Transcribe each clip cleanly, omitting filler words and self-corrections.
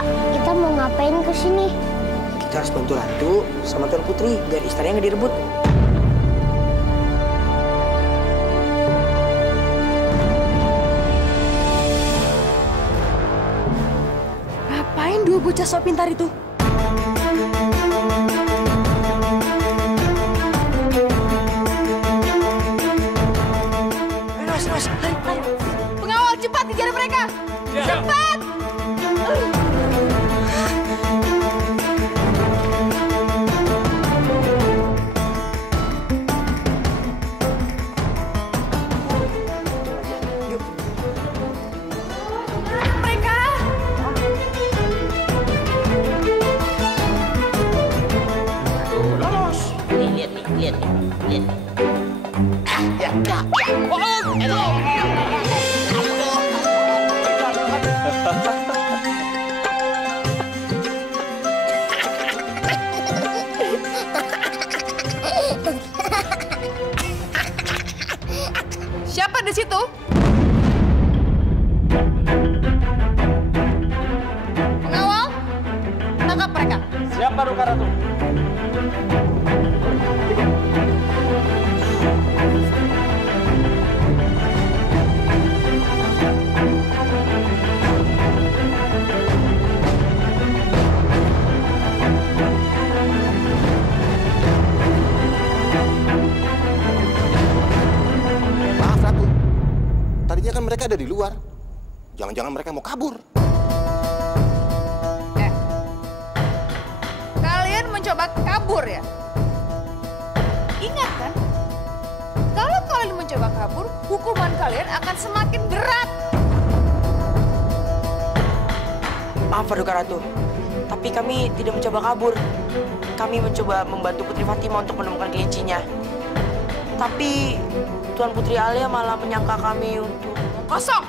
Kak, kita mau ngapain ke sini? Kita harus bantu Ratu sama Tuan Putri biar istananya nggak direbut. Ngapain dua bocah sok pintar itu? Mas, lari. Pengawal, cepat kejar mereka! Cepat! Mereka! Lolos. Lihat nih. Siapa di situ? Pengawal, tangkap mereka. Siapa Duka Ratu? Maaf Ratu, tadinya kan mereka ada di luar. Jangan-jangan mereka mau kabur. Kalian mencoba kabur ya? Ingat kan? Kalau kalian mencoba kabur, hukuman kalian akan semakin berat. Maaf, Duka Ratu. Tapi kami tidak mencoba kabur. Kami mencoba membantu Putri Fatima untuk menemukan kelincinya. Tapi Tuan Putri Alia malah menyangka kami untuk... Kosong!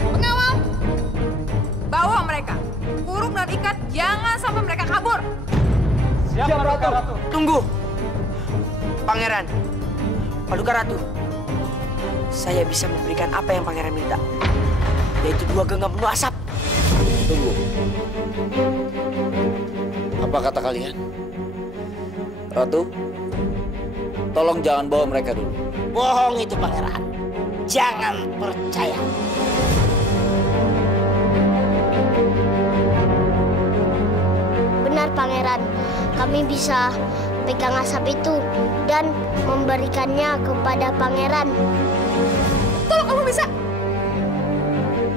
Pengawal, bawa mereka. Kurung dan ikat, jangan sampai mereka kabur. Siapa Duka Ratu? Tunggu! Pangeran, Duka Ratu. Saya bisa memberikan apa yang Pangeran minta. Yaitu 2 genggam penuh asap. Tunggu. Apa kata kalian? Ratu, tolong jangan bawa mereka dulu. Bohong itu pangeran. Jangan percaya. Benar, Pangeran. Kami bisa pegang asap itu dan memberikannya kepada Pangeran. Tolong kamu bisa.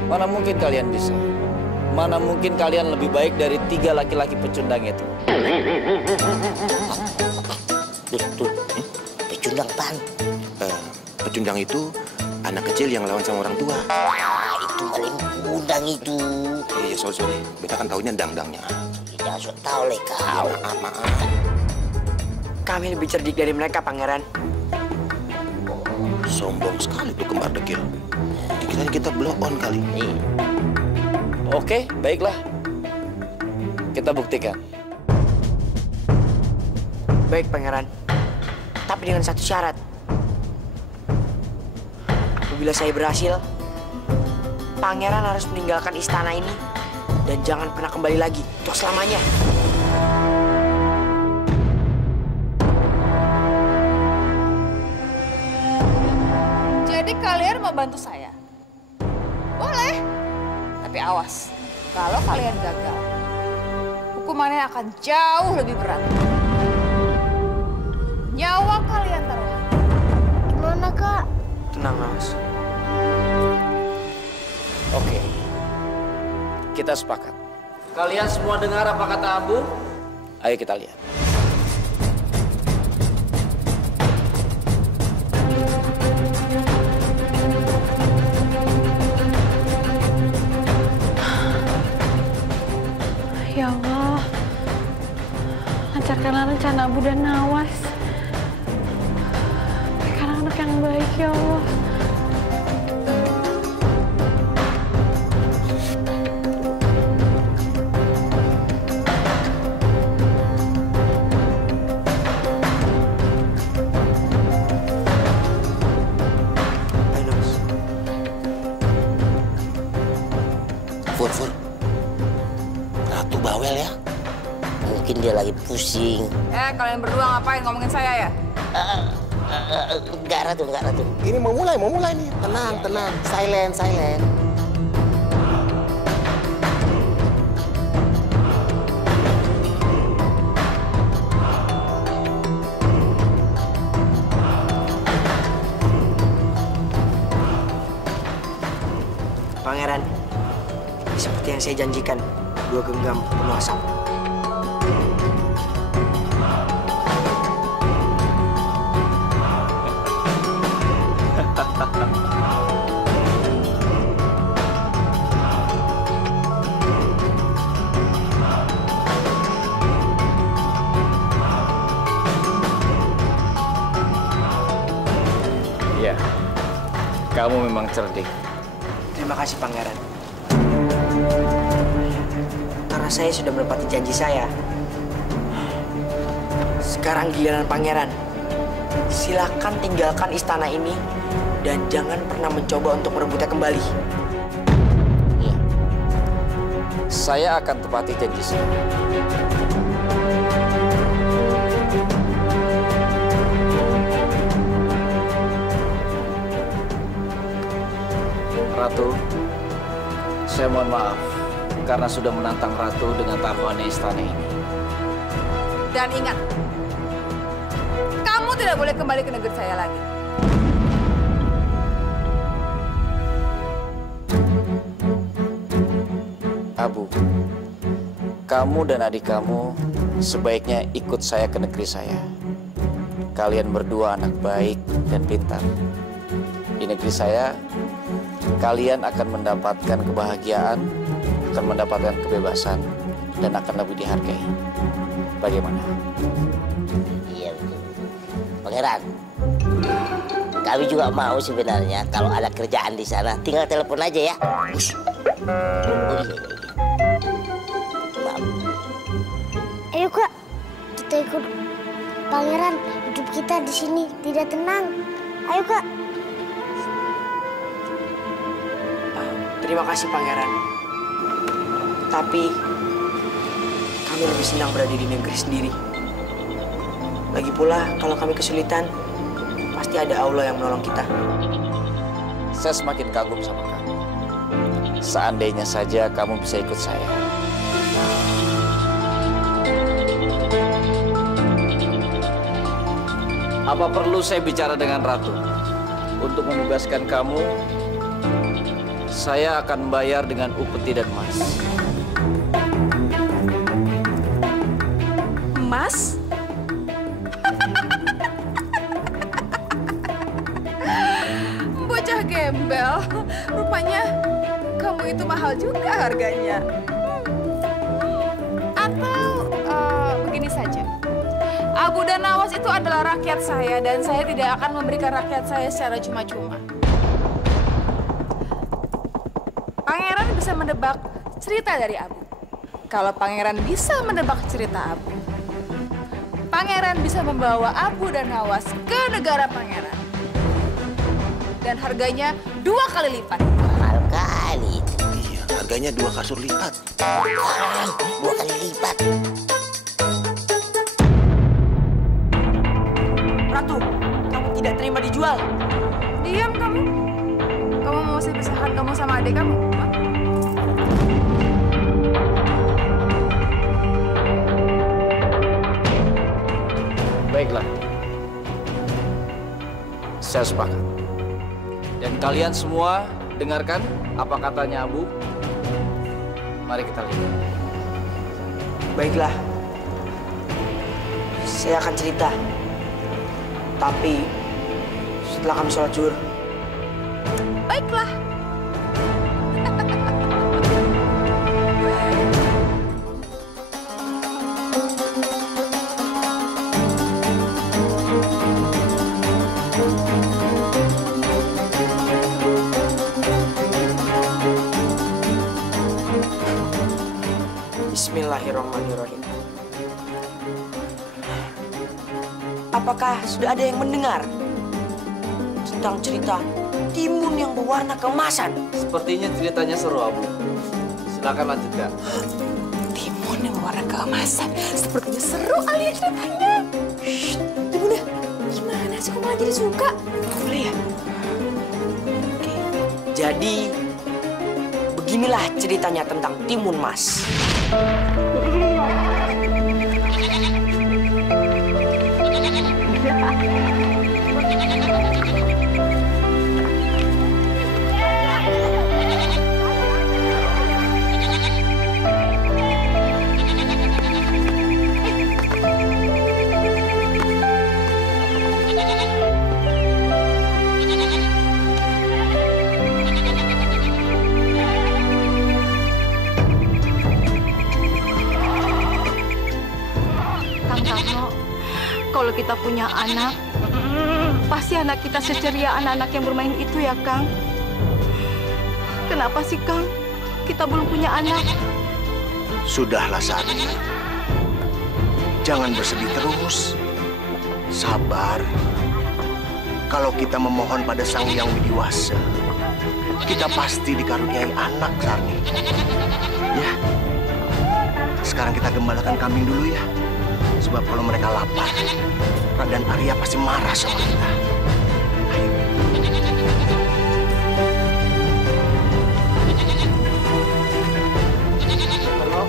Mana mungkin kalian bisa? Mana mungkin kalian lebih baik dari 3 laki-laki pecundang itu? Tuh. Pecundang pan. Pecundang itu anak kecil yang lawan sama orang tua. Itu paling udang itu. Iya, sorry. Beta kan taunya dang-dangnya. Tidak sok tahu leh kau. Maaf. Kami lebih cerdik dari mereka, Pangeran. Sombong sekali tuh kembar dekil. Dikira kita blow on kali. Oke, baiklah. Kita buktikan. Baik, Pangeran. Tapi dengan satu syarat. Apabila saya berhasil, Pangeran harus meninggalkan istana ini dan jangan pernah kembali lagi untuk selamanya. Jadi kalian mau bantu saya? Boleh. Tapi awas, kalau kalian gagal, hukumannya akan jauh lebih berat. Nyawa kalian taruhan. Gimana, Kak? Tenang, Mas. Oke. Kita sepakat. Kalian semua dengar apa kata Abu? Ayo kita lihat. Ya Allah, lancarkanlah rencana Abu dan Nawas. Mereka anak-anak yang baik, ya Allah. Fur. Ratu bawel ya. Mungkin dia lagi pusing. Kalian berdua ngapain ngomongin saya ya? Enggak, Ratu. Ini mau mulai nih. Tenang. Silent. Pangeran, seperti yang saya janjikan, 2 genggam penuh asap. Ya, kamu memang cerdik. Terima kasih, Pangeran. Karena saya sudah menepati janji saya. Sekarang giliran Pangeran. Silakan tinggalkan istana ini dan jangan pernah mencoba untuk merebutnya kembali. Ya. Saya akan tepati janji saya. Ratu, saya mohon maaf karena sudah menantang Ratu dengan taruhannya istana ini. Dan ingat, kamu tidak boleh kembali ke negeri saya lagi. Abu, kamu dan adik kamu sebaiknya ikut saya ke negeri saya. Kalian berdua anak baik dan pintar. Di negeri saya, kalian akan mendapatkan kebahagiaan, akan mendapatkan kebebasan, dan akan lebih dihargai. Bagaimana? Iya betul. Pangeran, kami juga mau sebenarnya kalau ada kerjaan di sana, tinggal telepon aja ya. Oh iya. Maaf. Ayo Kak, kita ikut Pangeran. Hidup kita di sini tidak tenang. Ayo Kak. Terima kasih, Pangeran. Tapi kami lebih senang berada di negeri sendiri. Lagi pula, kalau kami kesulitan, pasti ada Allah yang menolong kita. Saya semakin kagum sama kamu. Seandainya saja kamu bisa ikut saya. Apa perlu saya bicara dengan Ratu untuk membebaskan kamu? Saya akan bayar dengan upeti dan emas. Emas? Bocah gembel. Rupanya kamu itu mahal juga harganya. Atau begini saja. Abu dan Nawas itu adalah rakyat saya dan saya tidak akan memberikan rakyat saya secara cuma-cuma. Pangeran bisa mendebak cerita dari Abu. Kalau Pangeran bisa mendebak cerita Abu, Pangeran bisa membawa Abu dan Nawas ke negara Pangeran. Dan harganya 2 kali lipat. Mahal kali. Iya, harganya 2 kasur lipat. 2 kali lipat. Ratu, kamu tidak terima dijual. Diam kamu. Kamu mau saya pisahkan kamu sama adik kamu? Hah? Baiklah. Saya sepakat. Dan kalian semua dengarkan apa katanya Abu. Mari kita lihat. Baiklah. Saya akan cerita. Tapi setelah kami sholat zuhur. Baiklah. Bismillahirrahmanirrahim. Apakah sudah ada yang mendengar tentang cerita timun yang berwarna keemasan? Sepertinya ceritanya seru, Abu. Silakan lanjutkan. Timun. Ini warna keemasan. Sepertinya seru Alia ceritanya. Shh, Bunda, gimana sih kok malah jadi suka? Boleh ya? Oke. Jadi, beginilah ceritanya tentang Timun Mas. Kalau kita punya anak, pasti anak kita seceria anak-anak yang bermain itu ya, Kang. Kenapa sih, Kang? Kita belum punya anak. Sudahlah, Sari. Jangan bersedih terus. Sabar. Kalau kita memohon pada Sang Hyang Widiwasa, kita pasti dikaruniai anak, Sarni. Ya. Sekarang kita gembalakan kambing dulu ya. Sebab kalau mereka lapar, Raden Arya pasti marah sama kita. Ayo. Halo.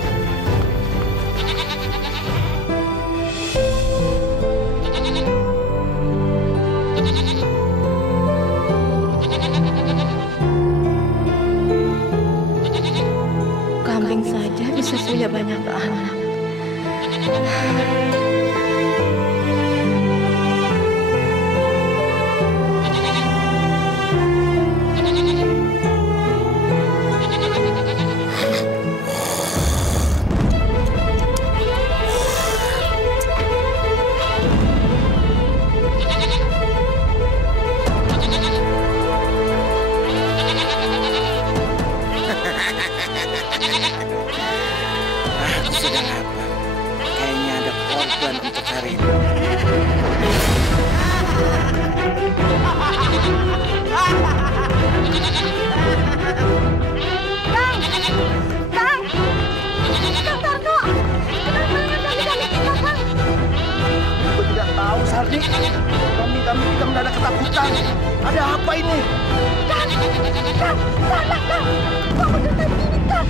Kambing saja bisa punya banyak anak. Kami tidak mendadak ketakutan. Ada apa ini? Kang, kamu datang sini, Kang.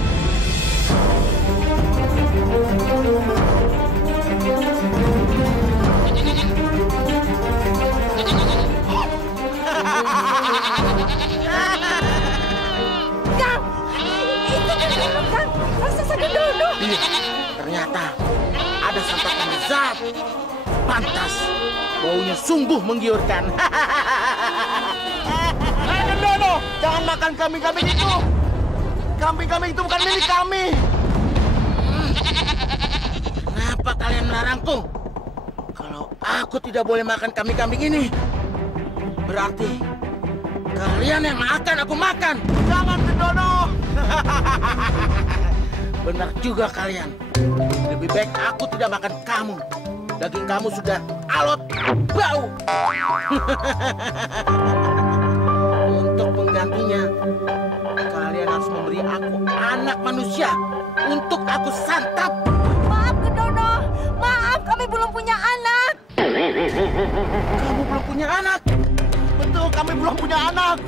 Kang, itu Gendono, Kang. Raksasa Gendono. Iya, ternyata ada santapan zat. Pantas, baunya sungguh menggiurkan. Hei Gendono, jangan makan kambing-kambing itu. Kambing-kambing itu bukan milik kami. Kenapa kalian melarangku? Kalau aku tidak boleh makan kambing-kambing ini, berarti kalian yang akan aku makan. Jangan Gendono. Benar juga kalian. Lebih baik aku tidak makan kamu. Daging kamu sudah alot, bau. Untuk penggantinya, kalian harus memberi aku anak manusia untuk aku santap. Maaf, Gendono. Maaf, kami belum punya anak. Kamu belum punya anak? Betul, kami belum punya anak.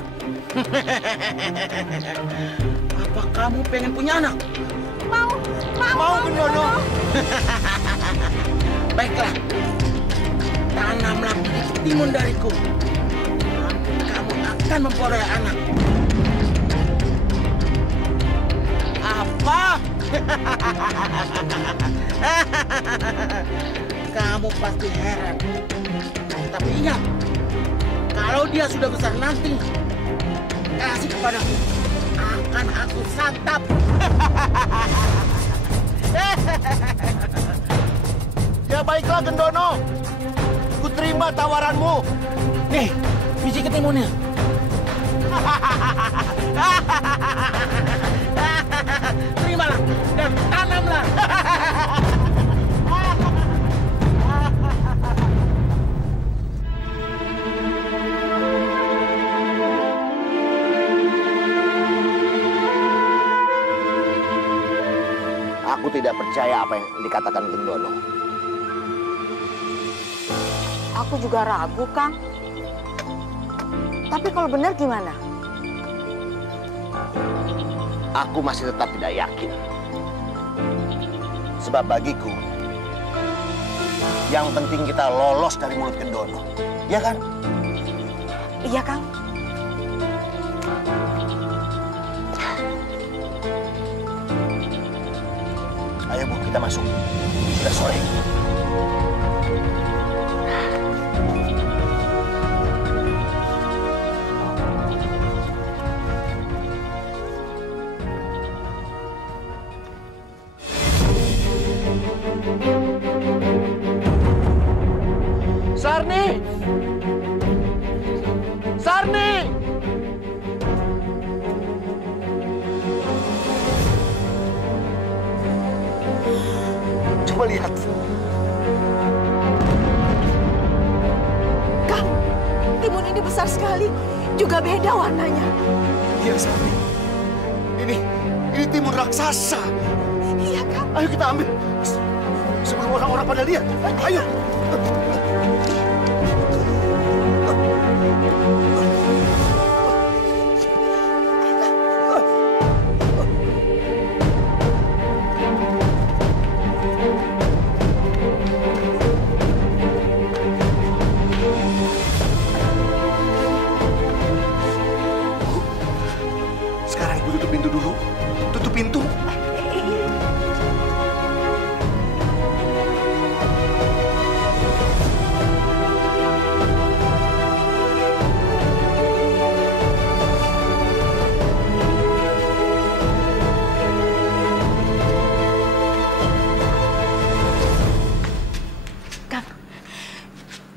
Apa kamu pengen punya anak? Mau, Gendono. Baiklah, tanamlah bibit timun dariku. Kamu akan memperoleh anak. Apa? Kamu pasti heran. Tapi ingat, kalau dia sudah besar nanti, kasih kepadaku. Akan aku santap. Ya baiklah Gendono, ku terima tawaranmu. Nih, biji ketimunnya. Terimalah dan tanamlah. Aku tidak percaya apa yang dikatakan Gendono. Aku juga ragu, Kang. Tapi kalau benar gimana? Aku masih tetap tidak yakin. Sebab bagiku, yang penting kita lolos dari mulut Gendono. Ya kan? Iya, Kang. Ayo Bu, kita masuk. Sudah sore. Sarni! Sarni! Coba lihat. Kang, timun ini besar sekali. Juga beda warnanya. Iya, Sarni. Ini timun raksasa. Iya, Kang. Ayo kita ambil. Sebelum orang-orang pada lihat. Ayo. Sekarang Ibu tutup pintu dulu. Tutup pintu.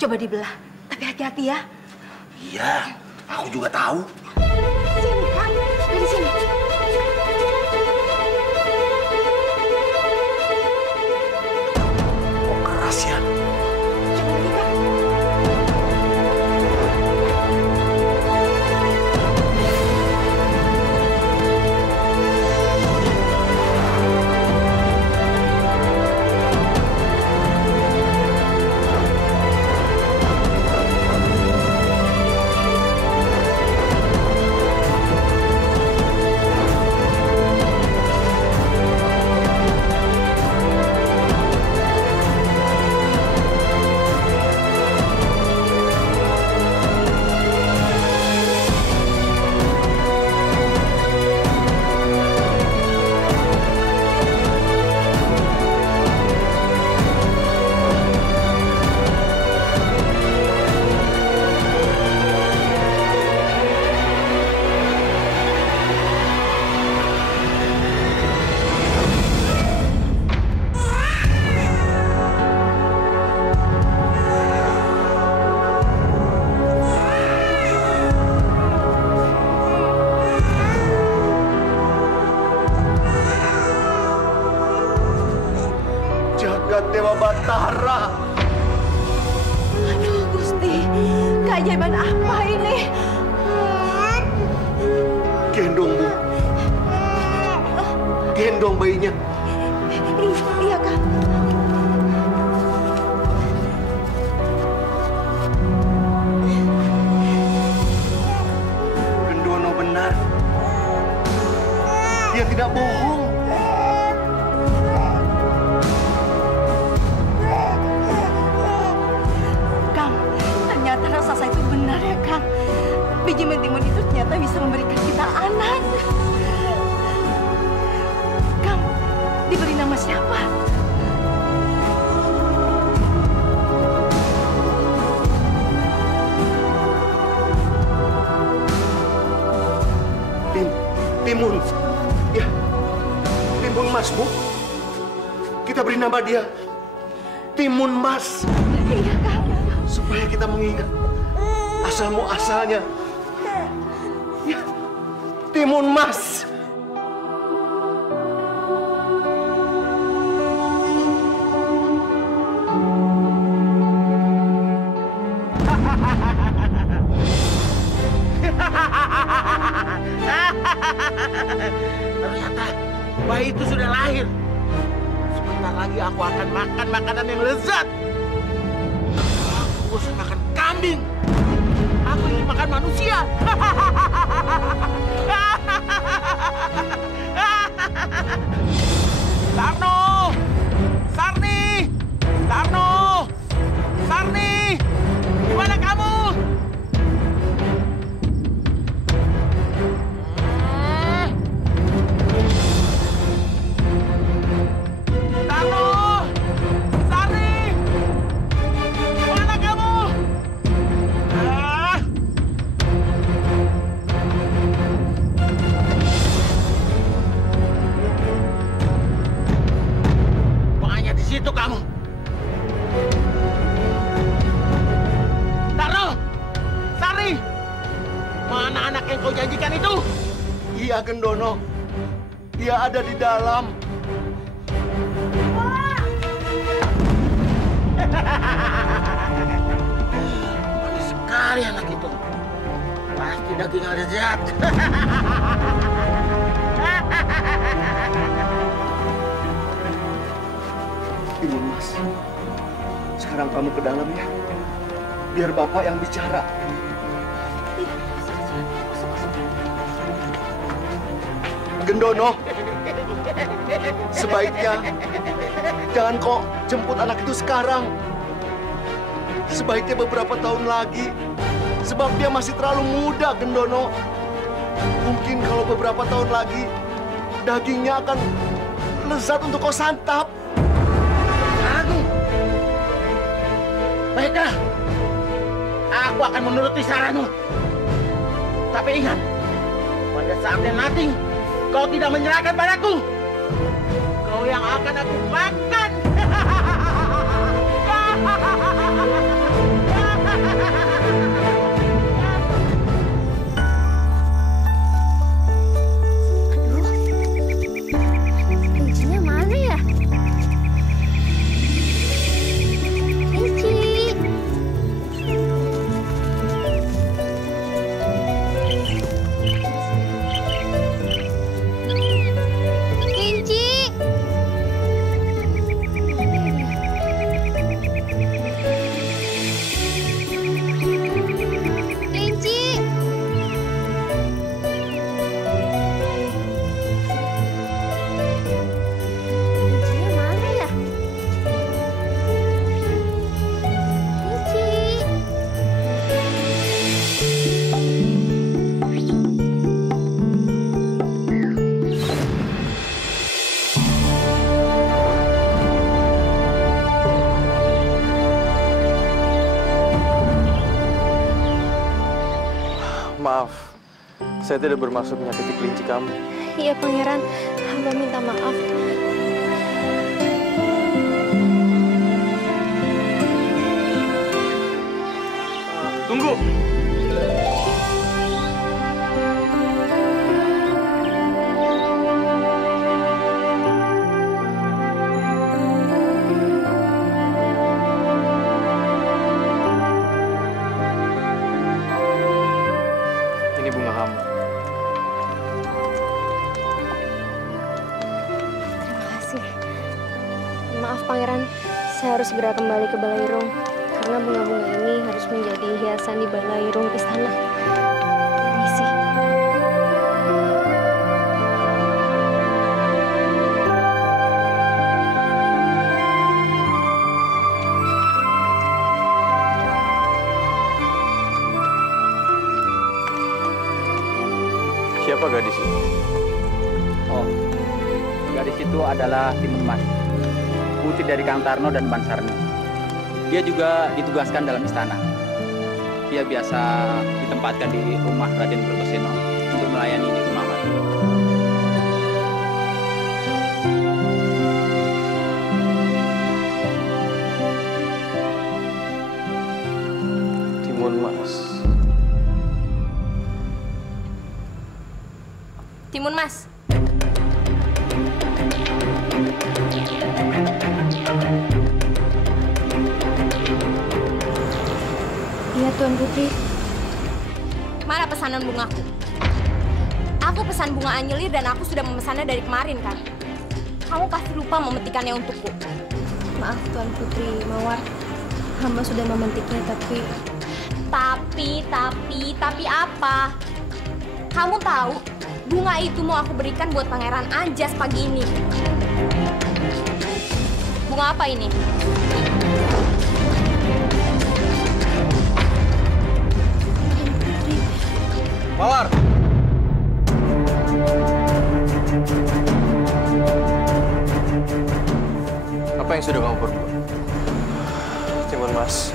Coba dibelah, tapi hati-hati ya. Iya, aku juga tahu. Sini, Kang. Dari sini. Oh, keras ya. Coba lagi, Kang. Jagat Dewa Batara. Aduh, Gusti. Keajaiban apa ini? Gendong, Bu. Gendong bayinya. Iya, Kang. Gendono benar. Dia tidak bohong. Kang, ternyata raksasa itu benar ya, Kang. Biji mentimun itu ternyata bisa memberikan kita anak. Kang, diberi nama siapa? Timun. Ya, Timun Mas, Bu. Kita beri nama dia Timun Mas. Iya, Kang. Supaya kita mengingat asal muasalnya. Ya, Timun Mas. Ternyata bayi itu sudah lahir. Sebentar lagi aku akan makan makanan yang lezat. Aku bosan makan kambing. Aku ingin makan manusia. Sarno! Sarni! Sarno! Sarni! Di mana kamu? Sarno! Sarni! Di mana kamu? Pokoknya di situ kamu. Tarno! Sari! Mana anak yang kau janjikan itu? Iya, Gendono. Dia ada di dalam. Manis sekali anak itu. Pasti daging lezat. Timun Mas, sekarang kamu ke dalam ya. Biar Bapak yang bicara. Gendono, sebaiknya jangan kok jemput anak itu sekarang. Sebaiknya beberapa tahun lagi. Sebab dia masih terlalu muda, Gendono. Mungkin kalau beberapa tahun lagi, dagingnya akan lezat untuk kau santap. Baiklah, aku akan menuruti saranmu. Tapi ingat, pada saatnya nanti kau tidak menyerahkan padaku. Kau yang akan aku makan. Kuncinya mana ya? Maaf, saya tidak bermaksud menyakiti kelinci kamu. Iya, Pangeran. Hamba minta maaf. Tunggu! Ini bunga kamu. Terima kasih. Maaf, Pangeran. Saya harus segera kembali ke Balairung. Karena bunga-bunga ini harus menjadi hiasan di Balairung istana. Permisi. Siapa gadis itu? Oh, gadis itu adalah Timun Mas, putri dari Kang Tarno dan Ban Sarni. Dia juga ditugaskan dalam istana. Dia biasa ditempatkan di rumah Raden Kertoseno untuk melayani di Kumamat. Timun Mas. Timun Mas. Iya, Tuan Putri. Mana pesanan bungaku? Aku pesan bunga anyelir dan aku sudah memesannya dari kemarin, kan? kamu pasti lupa memetikannya untukku. Maaf Tuan Putri Mawar, hamba sudah memetiknya Tapi apa? Kamu tahu, bunga itu mau aku berikan buat Pangeran Anjas pagi ini. Bunga apa ini? Mawar! Apa yang sudah kamu perbuat? Timun Mas.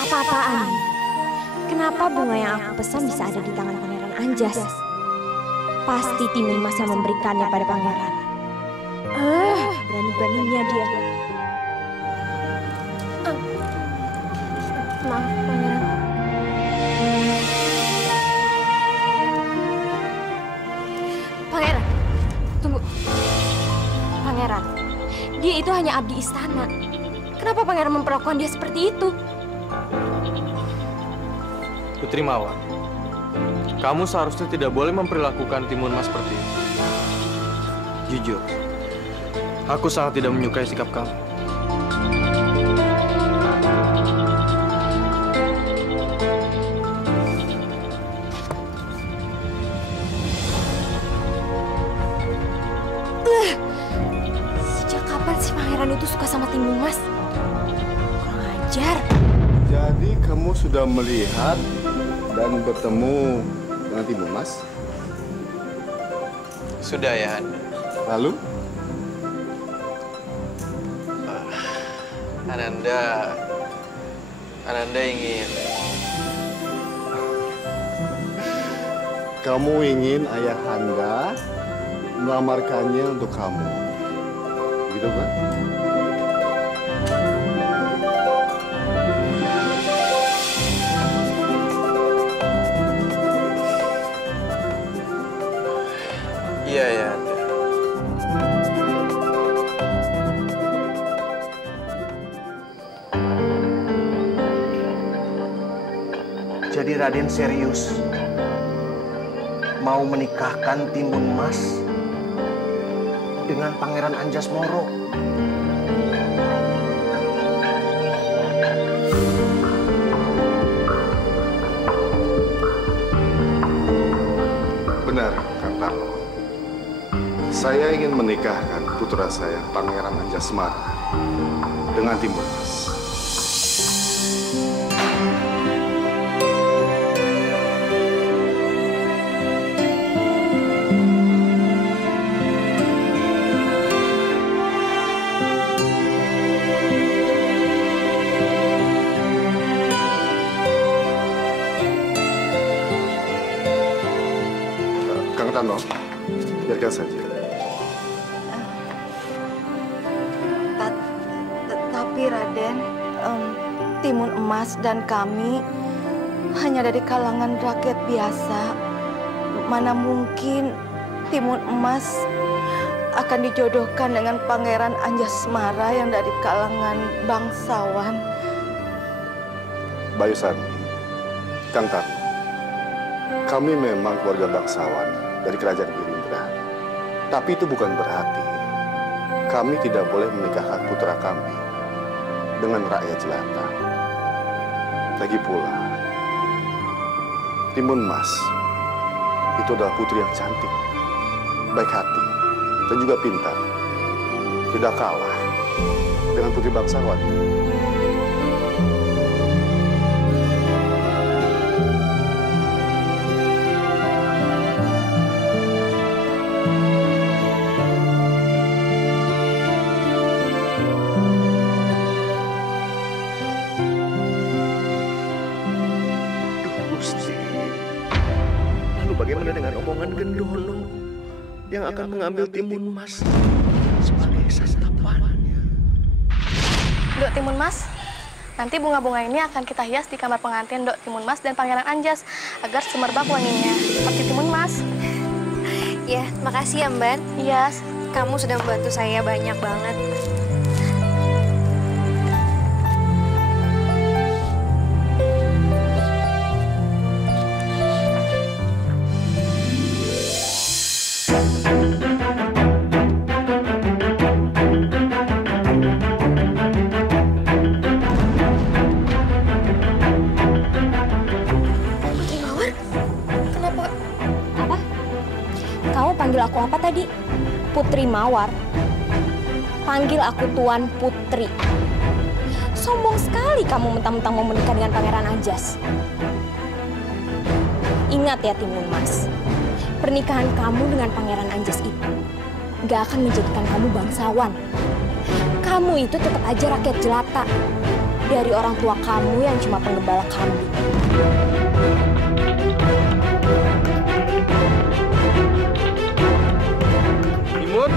Apa-apaan? Kenapa bunga yang aku pesan bisa ada di tangan Pangeran Anjas? Pasti Timun Mas yang memberikannya pada pangeran. Berani-beraninya dia. Maaf, Pangeran. Pangeran, tunggu. Pangeran, dia itu hanya abdi istana. Kenapa Pangeran memperlakukan dia seperti itu? Putri Mawar, kamu seharusnya tidak boleh memperlakukan Timun Mas seperti itu. Jujur, aku sangat tidak menyukai sikap kamu. Sejak kapan sih Pangeran itu suka sama Timun Mas? Kurang ajar. Jadi kamu sudah melihat dan bertemu dengan Timun Mas? Sudah ya, Anda. Lalu? Ananda ingin... Kamu ingin ayahanda melamarkannya untuk kamu. Gitu kan? Iya ya, Anda. Jadi Raden serius mau menikahkan Timun Mas dengan Pangeran Anjas Moro. Benar, Kang Tarno. Saya ingin menikahkan putra saya, Pangeran Anjasmara, dengan Timun Mas. Kang Tarno, biarkan saja. Tapi Raden, Timun Emas dan kami hanya dari kalangan rakyat biasa. Mana mungkin Timun Emas akan dijodohkan dengan Pangeran Anjasmara yang dari kalangan bangsawan. Bayusan, Kang Tarno, kami memang keluarga bangsawan dari kerajaan Girindra. Tapi itu bukan berarti kami tidak boleh menikahkan putra kami dengan rakyat jelata. Lagi pula, Timun Mas itu adalah putri yang cantik, baik hati, dan juga pintar. Tidak kalah dengan putri bangsawan. Bagaimana dengan omongan Gendolo yang akan mengambil Timun Mas sebagai santapannya? Dok Timun Mas, nanti bunga-bunga ini akan kita hias di kamar pengantin Dok Timun Mas dan Pangeran Anjas agar semerbak wanginya seperti Timun Mas. Ya, makasih ya Mbak. Iya. Kamu sudah membantu saya banyak banget. Panggil aku apa tadi? Putri Mawar. Panggil aku Tuan Putri. Sombong sekali kamu mentang-mentang mau menikah dengan Pangeran Anjas. Ingat ya Timun Mas, pernikahan kamu dengan Pangeran Anjas itu gak akan menjadikan kamu bangsawan. Kamu itu tetap aja rakyat jelata dari orang tua kamu yang cuma penggembala kambing. Timun?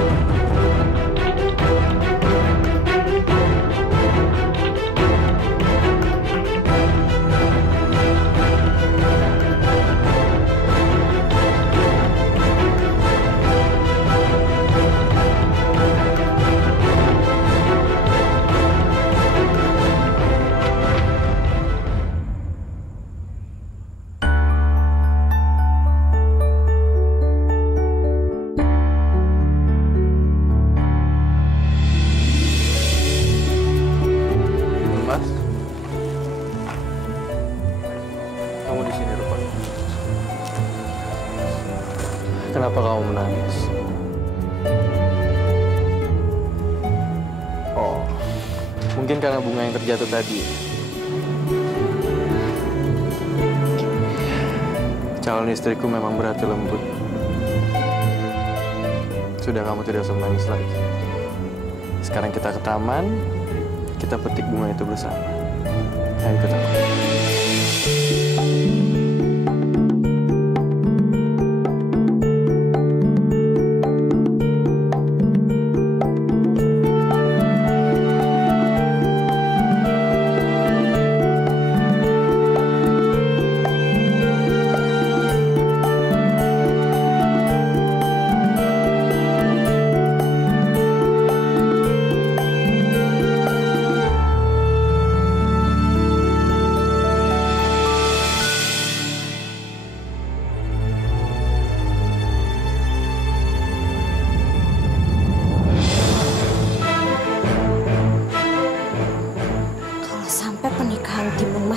Kenapa kamu menangis? Oh, mungkin karena bunga yang terjatuh tadi. Calon istriku memang berhati lembut. Sudah, kamu tidak usah menangis lagi. Sekarang kita ke taman, kita petik bunga itu bersama. Ayo ikut aku.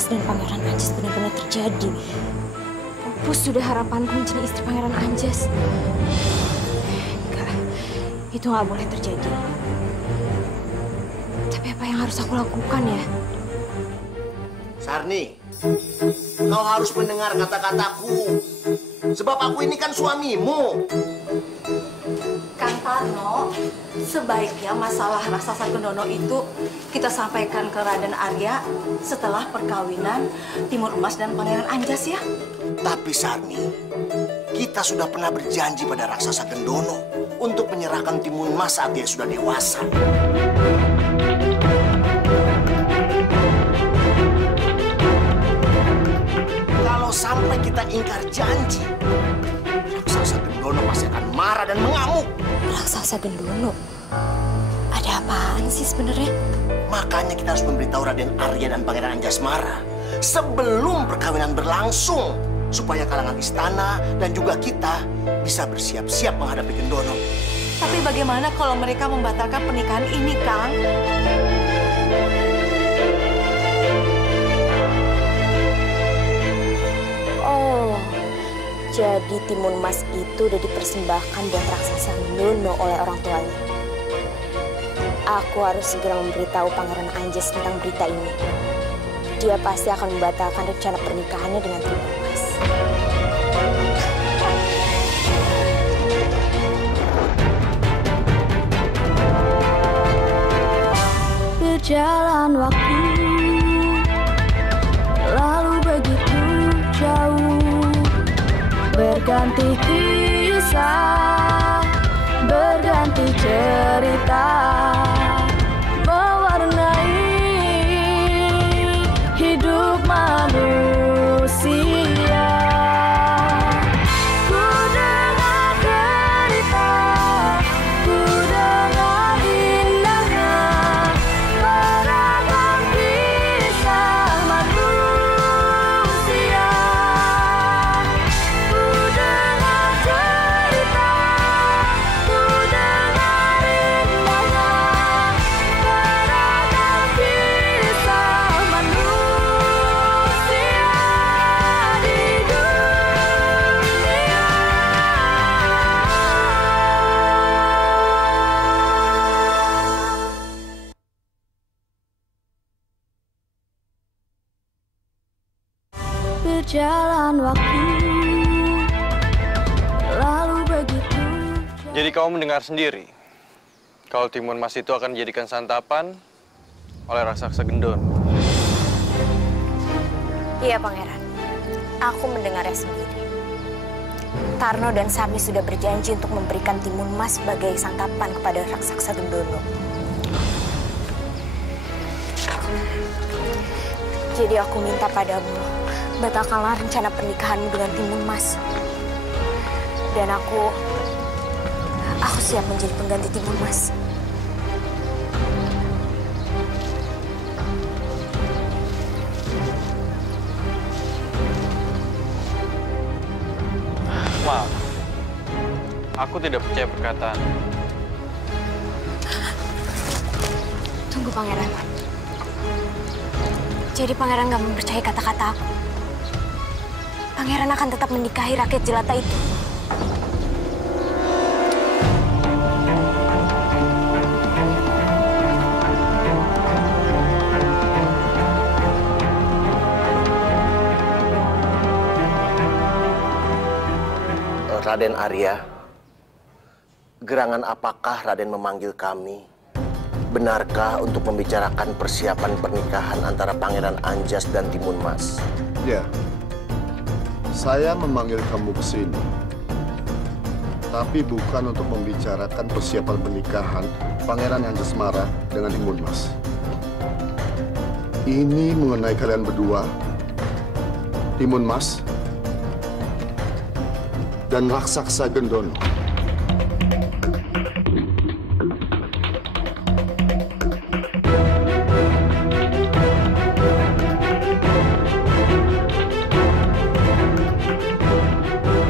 Dan Pangeran Anjas benar-benar terjadi. Pupus sudah harapanku menjadi istri Pangeran Anjas. Enggak, itu nggak boleh terjadi. Tapi apa yang harus aku lakukan ya? Sarni, kau harus mendengar kata-kataku. Sebab aku ini kan suamimu. Kang Tarno, sebaiknya masalah raksasa Gendono itu kita sampaikan ke Raden Arya setelah perkawinan Timur Emas dan Pangeran Anjas ya. Tapi Sarni, kita sudah pernah berjanji pada raksasa Gendono untuk menyerahkan Timur Emas saat dia sudah dewasa. Kalau sampai kita ingkar janji, raksasa Gendono pasti akan marah dan mengamuk. Raksasa Gendono? Ada apaan sih sebenarnya? Makanya kita harus memberitahu Raden Arya dan Pangeran Anjasmara sebelum perkawinan berlangsung, supaya kalangan istana dan juga kita bisa bersiap-siap menghadapi Gendono. Tapi bagaimana kalau mereka membatalkan pernikahan ini, Kang? Oh, jadi Timun Mas itu udah dipersembahkan buat raksasa Gendono oleh orang tuanya. Aku harus segera memberitahu Pangeran Anjas tentang berita ini. Dia pasti akan membatalkan rencana pernikahannya dengan Timun Mas. Berjalan waktu, lalu begitu jauh, berganti kisah, berganti cerita, mewarnai hidup manusia. Ku dengar berjalan waktu, lalu begitu. Jadi kamu mendengar sendiri kalau timun mas itu akan dijadikan santapan oleh raksasa gendon. Iya, Pangeran. Aku mendengarnya sendiri. Tarno dan Sami sudah berjanji untuk memberikan timun mas sebagai santapan kepada raksasa Gendono. Jadi aku minta padamu, batalkanlah rencana pernikahanmu dengan timun mas. Dan aku siap menjadi pengganti timun mas. Maaf, aku tidak percaya perkataan. Tunggu, Pangeran. Jadi Pangeran gak mempercayai kata-kata aku. Pangeran akan tetap menikahi rakyat jelata itu. Raden Arya, gerangan apakah Raden memanggil kami? Benarkah untuk membicarakan persiapan pernikahan antara Pangeran Anjas dan Timun Mas? Ya, saya memanggil kamu ke sini. Tapi bukan untuk membicarakan persiapan pernikahan Pangeran Anjasmara dengan Timun Mas. Ini mengenai kalian berdua, Timun Mas, dan raksasa Gendono.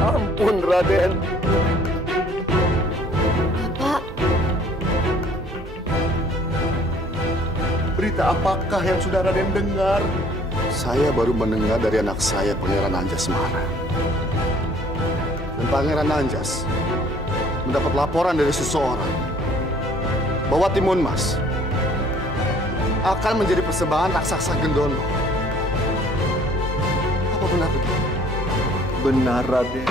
Ampun, Raden. Bapak. Berita apakah yang sudah Raden dengar? Saya baru mendengar dari anak saya, Pangeran Anjasmara. Dan Pangeran Anjas mendapat laporan dari seseorang bahwa Timun Mas akan menjadi persembahan raksasa Gendono. Apa benar begitu? Benar, Raden.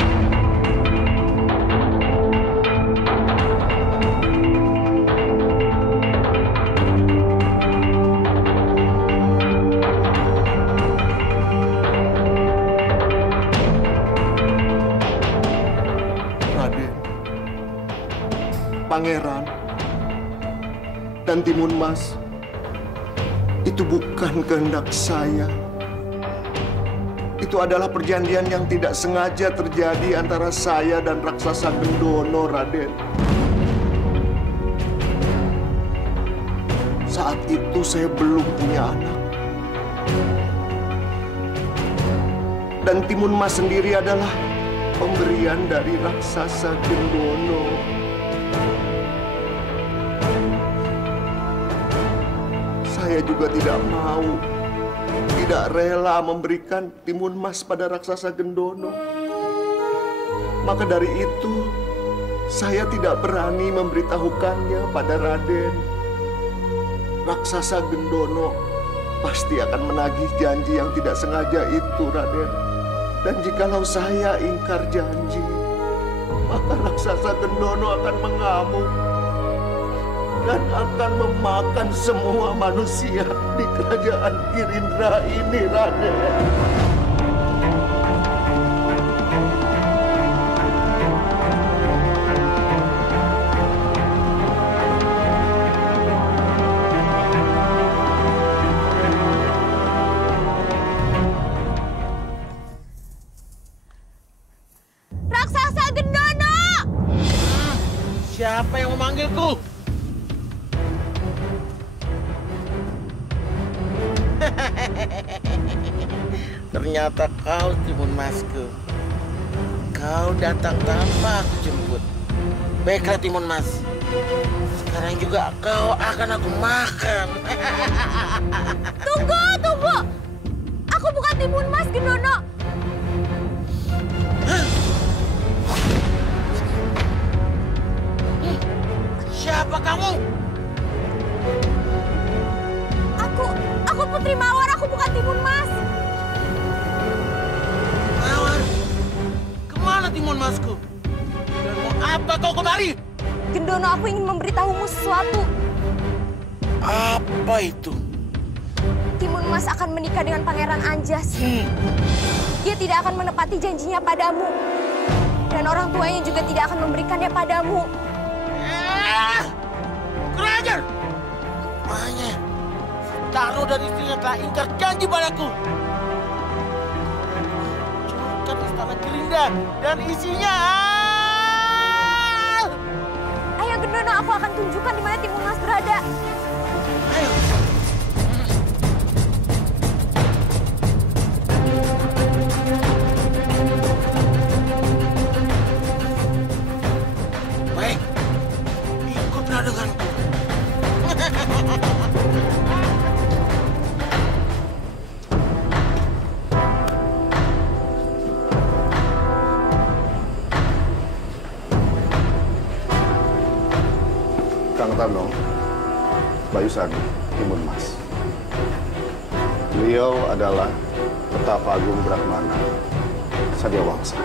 Pangeran dan Timun Mas itu bukan kehendak saya. Itu adalah perjanjian yang tidak sengaja terjadi antara saya dan raksasa Gendono, Raden. Saat itu saya belum punya anak. Dan Timun Mas sendiri adalah pemberian dari raksasa Gendono. Saya juga tidak mau, tidak rela memberikan Timun Mas pada raksasa Gendono. Maka dari itu, saya tidak berani memberitahukannya pada Raden. Raksasa Gendono pasti akan menagih janji yang tidak sengaja itu, Raden. Dan jikalau saya ingkar janji, maka raksasa Gendono akan mengamuk dan akan memakan semua manusia di kerajaan Girindra ini, Raden. Raksasa Gendono! Siapa yang memanggilku? Ternyata kau, Timun Masku. Kau datang tanpa aku jemput. Baiklah, Timun Mas. Sekarang juga kau akan aku makan. Tunggu, tunggu! Aku bukan Timun Mas, Gendono. Siapa kamu? Aku Putri Mawar, aku bukan Timun Mas. Mengapa kau kemari? Gendono, aku ingin memberitahumu sesuatu. Apa itu? Timun Mas akan menikah dengan Pangeran Anjas. Dia tidak akan menepati janjinya padamu. Dan orang tuanya juga tidak akan memberikannya padamu. Kurang ajar! Makanya, Tarno dan istrinya telah ingkar janji padaku. Curkan istana Girinda dan isinya. Ayo Gendono, aku akan tunjukkan di mana Timun Mas berada. Ayo. Baik, ikutlah denganku. Kang Tarno, Bayu Sadi, Timun Mas. Beliau adalah Petapa Agung Brahmana Sadyawangsa.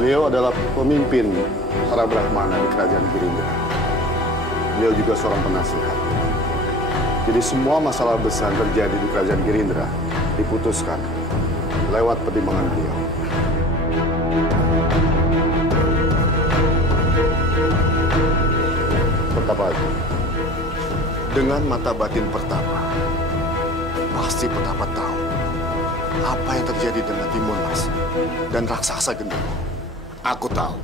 Beliau adalah pemimpin para Brahmana di Kerajaan Girinda. Beliau juga seorang penasihat. Jadi semua masalah besar terjadi di Kerajaan Girindra diputuskan lewat pertimbangan beliau. Petapa Agung, dengan mata batin Pertapa, pasti Petapa tahu apa yang terjadi dengan Timun Mas dan raksasa Gendono. Aku tahu.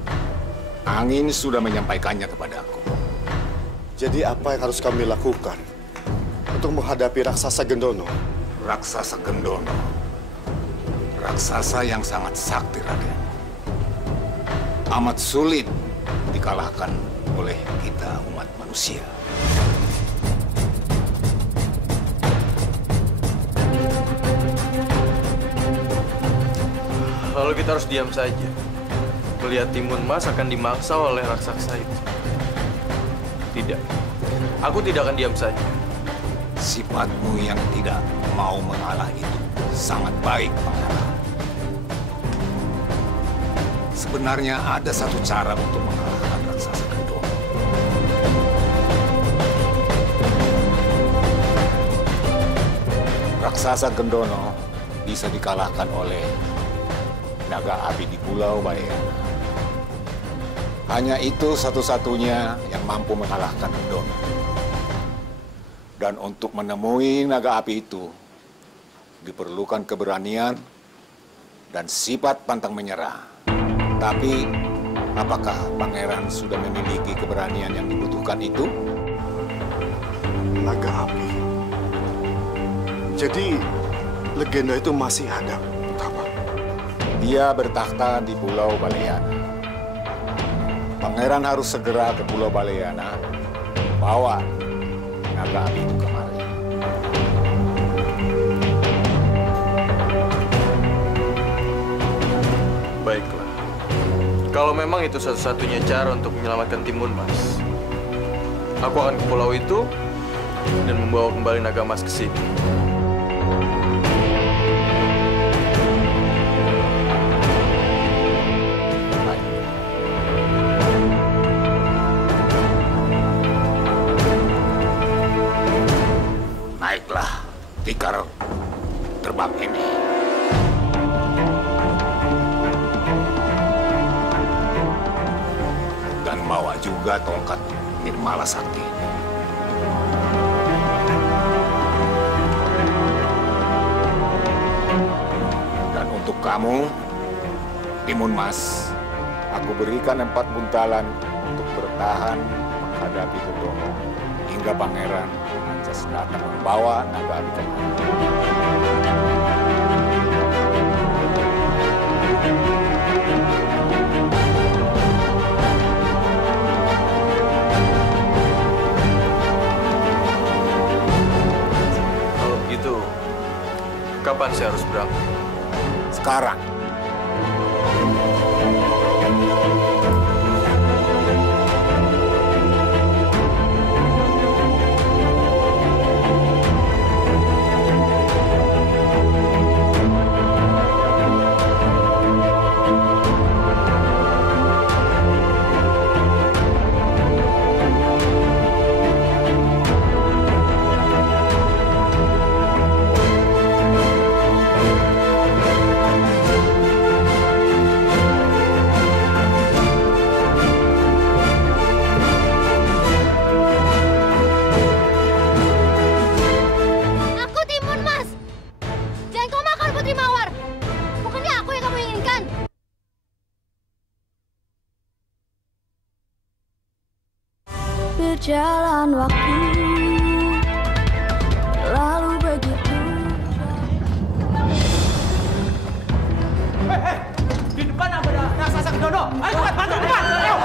Angin sudah menyampaikannya kepadaku. Jadi apa yang harus kami lakukan untuk menghadapi raksasa Gendono? Raksasa Gendono. Raksasa yang sangat sakti, Raden. Amat sulit dikalahkan oleh kita umat manusia. Lalu kita harus diam saja, melihat Timun Mas akan dimangsa oleh raksasa itu. Tidak, aku tidak akan diam saja. Sifatmu yang tidak mau mengalah itu sangat baik, Pangeran. Sebenarnya ada satu cara untuk mengalahkan raksasa Gendono. Raksasa Gendono bisa dikalahkan oleh naga api di Pulau Balayana. Hanya itu satu-satunya yang mampu mengalahkan Gendono. Dan untuk menemui naga api itu, diperlukan keberanian dan sifat pantang menyerah. Tapi, apakah Pangeran sudah memiliki keberanian yang dibutuhkan itu? Naga api. Jadi, legenda itu masih ada, Petapa? Dia bertakhta di Pulau Balayana. Pangeran harus segera ke Pulau Balayana, bawa naga api itu kemari. Baiklah. Kalau memang itu satu-satunya cara untuk menyelamatkan Timun Mas, aku akan ke pulau itu dan membawa kembali naga emas ke sini. Naiklah tikar terbang ini. Dan bawa juga tongkat Nirmala Sakti. Dan untuk kamu, Timun Mas, aku berikan 4 buntalan untuk bertahan menghadapi Gendono hingga Pangeran Anjas datang membawa naga api kemari. Kalau begitu, kapan saya harus berangkat? Sekarang. berjalan waktu, lalu begitu. Di depan ada raksasa Gendono. Ayo cepat bantu depan. Ayo.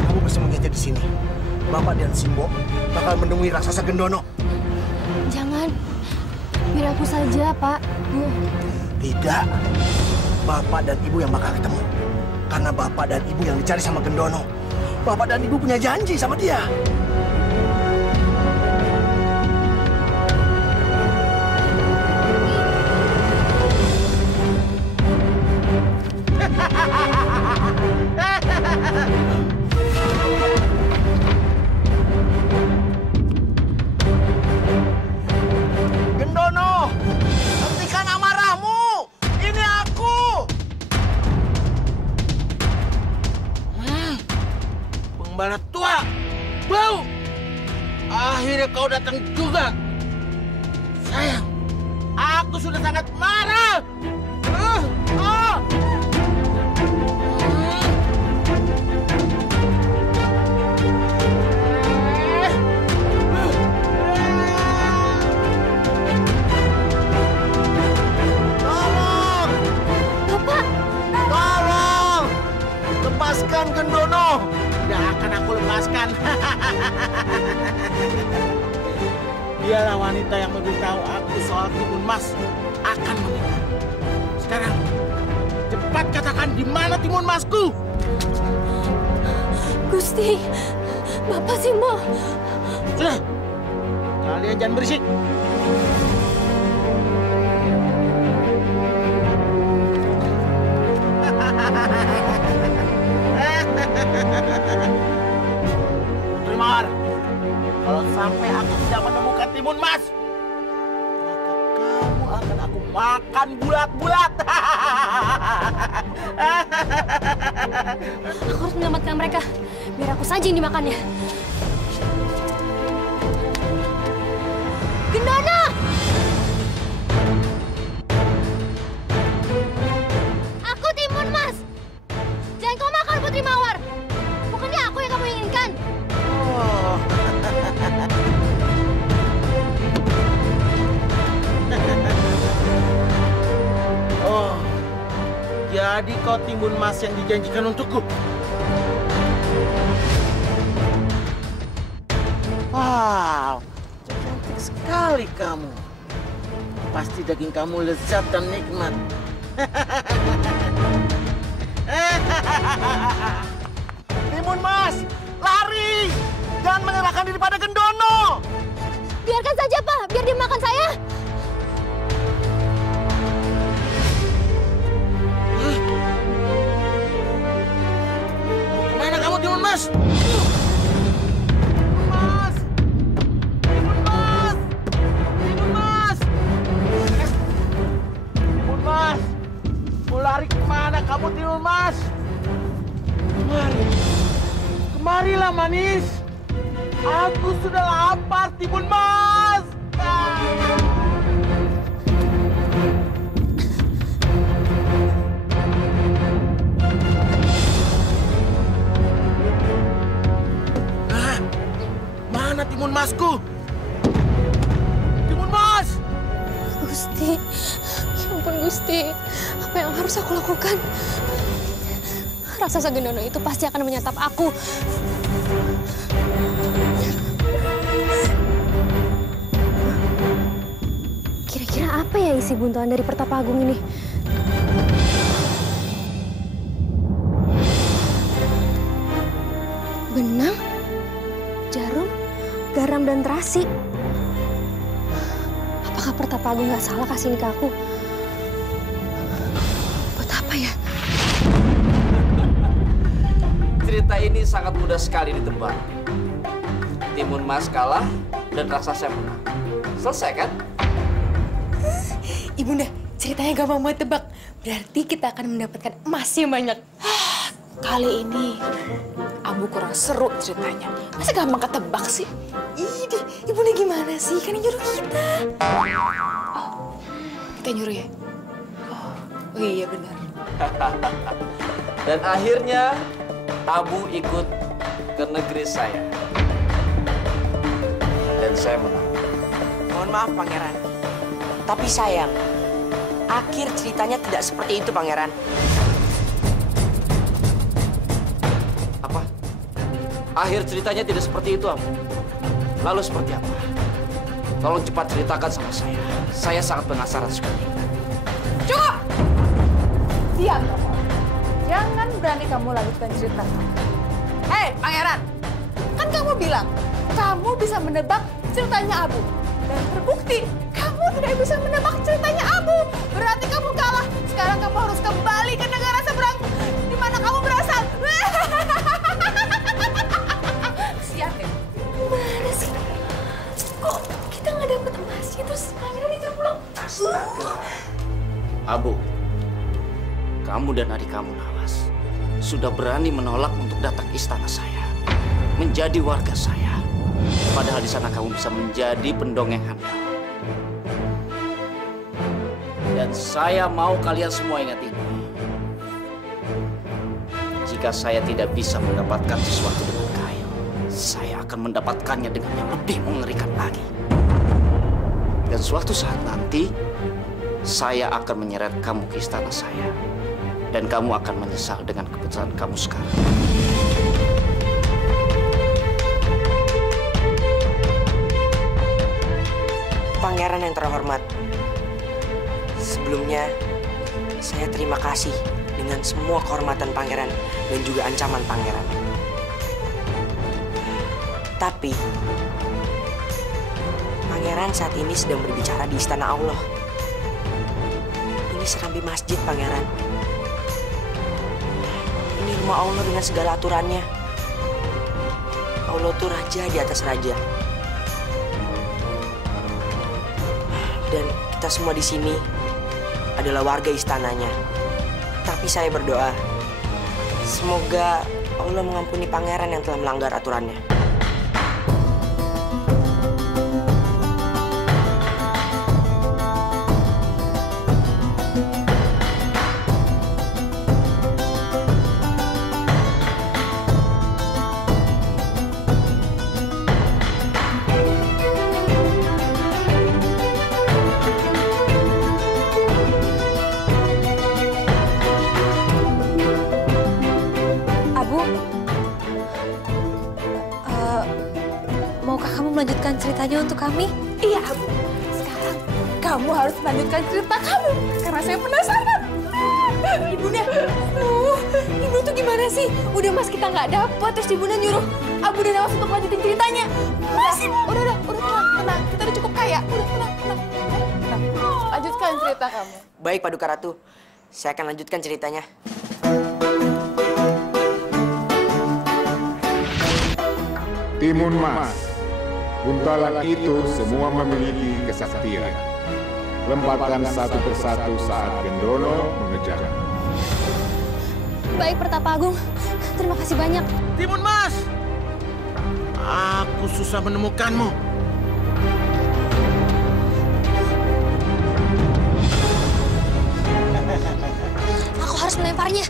Kamu bersembunyi aja di sini. Bapak dan Simbo bakal menemui raksasa Gendono. Jangan. Biar aku saja, Pak. Tidak. Bapak dan Ibu yang bakal ketemu. Karena Bapak dan Ibu yang dicari sama Gendono. Bapak dan Ibu punya janji sama dia. Gendono, hentikan amarahmu. Ini aku. Pembala tua, bau. Akhirnya kau datang juga. Sayang, aku sudah sangat marah. Lepaskan Gendono. Tidak akan aku lepaskan. Dialah wanita yang memberitahu aku soal Timun Mas akan menikah. Sekarang, cepat katakan di mana Timun Masku. Gusti, Bapak Simbo. Sudah, kalian jangan berisik. Putri Mawar, kalau sampai aku tidak menemukan Timun Mas, maka kamu akan aku makan bulat-bulat. Aku harus menyelamatkan mereka. Biar aku saja yang dimakannya. Gendono! Aku Timun Mas. Jangan kau makan Putri Mawar. Bukannya aku yang kamu inginkan. Oh, jadi kau Timun Mas yang dijanjikan untukku. Wow, cantik sekali kamu. Pasti daging kamu lezat dan nikmat. Timun Mas, lari! Jangan menyerahkan diri pada Gendono! Biarkan saja, Pak. Biar dia makan saya. Kemana kamu, Timun Mas? Lari kemana kamu, Timun Mas? Kemarilah manis. Aku sudah lapar, Timun Mas. Mana Timun Masku? Timun Mas! Gusti, ya ampun Gusti. Apa yang harus aku lakukan? Raksasa Gendono itu pasti akan menyantap aku. Kira-kira apa ya isi buntuan dari Pertapa Agung ini? Benang, jarum, garam, dan terasi. Apakah Pertapa Agung nggak salah kasih ini ke aku? Cerita ini sangat mudah sekali ditebak. Timun Mas kalah dan raksasa menang. Selesai kan? Ibunda, ceritanya gampang banget tebak. Berarti kita akan mendapatkan emas yang banyak. Kali ini Abu kurang seru ceritanya. Masa gampang ketebak sih? Ih, Ibunda gimana sih? Kan yang nyuruh kita. Oh, kita nyuruh ya? Oh iya benar. Dan akhirnya Abu ikut ke negeri saya. Dan saya menang. Mohon maaf, Pangeran. Tapi sayang, akhir ceritanya tidak seperti itu, Pangeran. Apa? Akhir ceritanya tidak seperti itu, Abu. Lalu seperti apa? Tolong cepat ceritakan sama saya. Saya sangat penasaran sekali. Cukup! Diam kamu. Jangan berani kamu lanjutkan cerita kamu. Hei, Pangeran! Kan kamu bilang, kamu bisa menebak ceritanya Abu. Dan terbukti, kamu tidak bisa menebak ceritanya Abu. Berarti kamu kalah. Sekarang kamu harus kembali ke negara seberang di mana kamu berasal. Siap ya? Mana sih? Kok kita nggak dapet emasnya terus Pangeran itu pulang? Abu, kamu dan adik kamu Nawas sudah berani menolak untuk datang ke istana saya, menjadi warga saya. Padahal di sana kamu bisa menjadi pendongeng handal. Dan saya mau kalian semua ingat ini. Jika saya tidak bisa mendapatkan sesuatu dengan kail, saya akan mendapatkannya dengan yang lebih mengerikan lagi. Dan suatu saat nanti, saya akan menyeret kamu ke istana saya. Dan kamu akan menyesal dengan keputusan kamu sekarang. Pangeran yang terhormat, sebelumnya saya terima kasih dengan semua kehormatan Pangeran dan juga ancaman Pangeran. Tapi, Pangeran saat ini sedang berbicara di istana Allah. Ini serambi masjid, Pangeran. Ini rumah Allah dengan segala aturannya. Allah tuh raja di atas raja. Dan kita semua di sini adalah warga istananya. Tapi saya berdoa, semoga Allah mengampuni Pangeran yang telah melanggar aturannya. Melanjutkan ceritanya untuk kami? Iya, Abu. Sekarang kamu harus melanjutkan cerita kamu. Karena saya penasaran. Ibunda, Ibu tuh gimana sih? Udah Mas kita nggak dapet, terus Ibunda nyuruh Abu dan Nawas untuk lanjutin ceritanya. Mas, udah tenang. Kita udah cukup kaya. Udah, tenang. Lanjutkan cerita kamu. Baik, Paduka Ratu. Saya akan lanjutkan ceritanya. Timun Mas. Buntalan itu semua memiliki kesaktian. Lempatkan satu persatu saat Gendono mengejar. Baik, Pertapa Agung. Terima kasih banyak. Timun Mas! Aku susah menemukanmu. Aku harus melemparnya.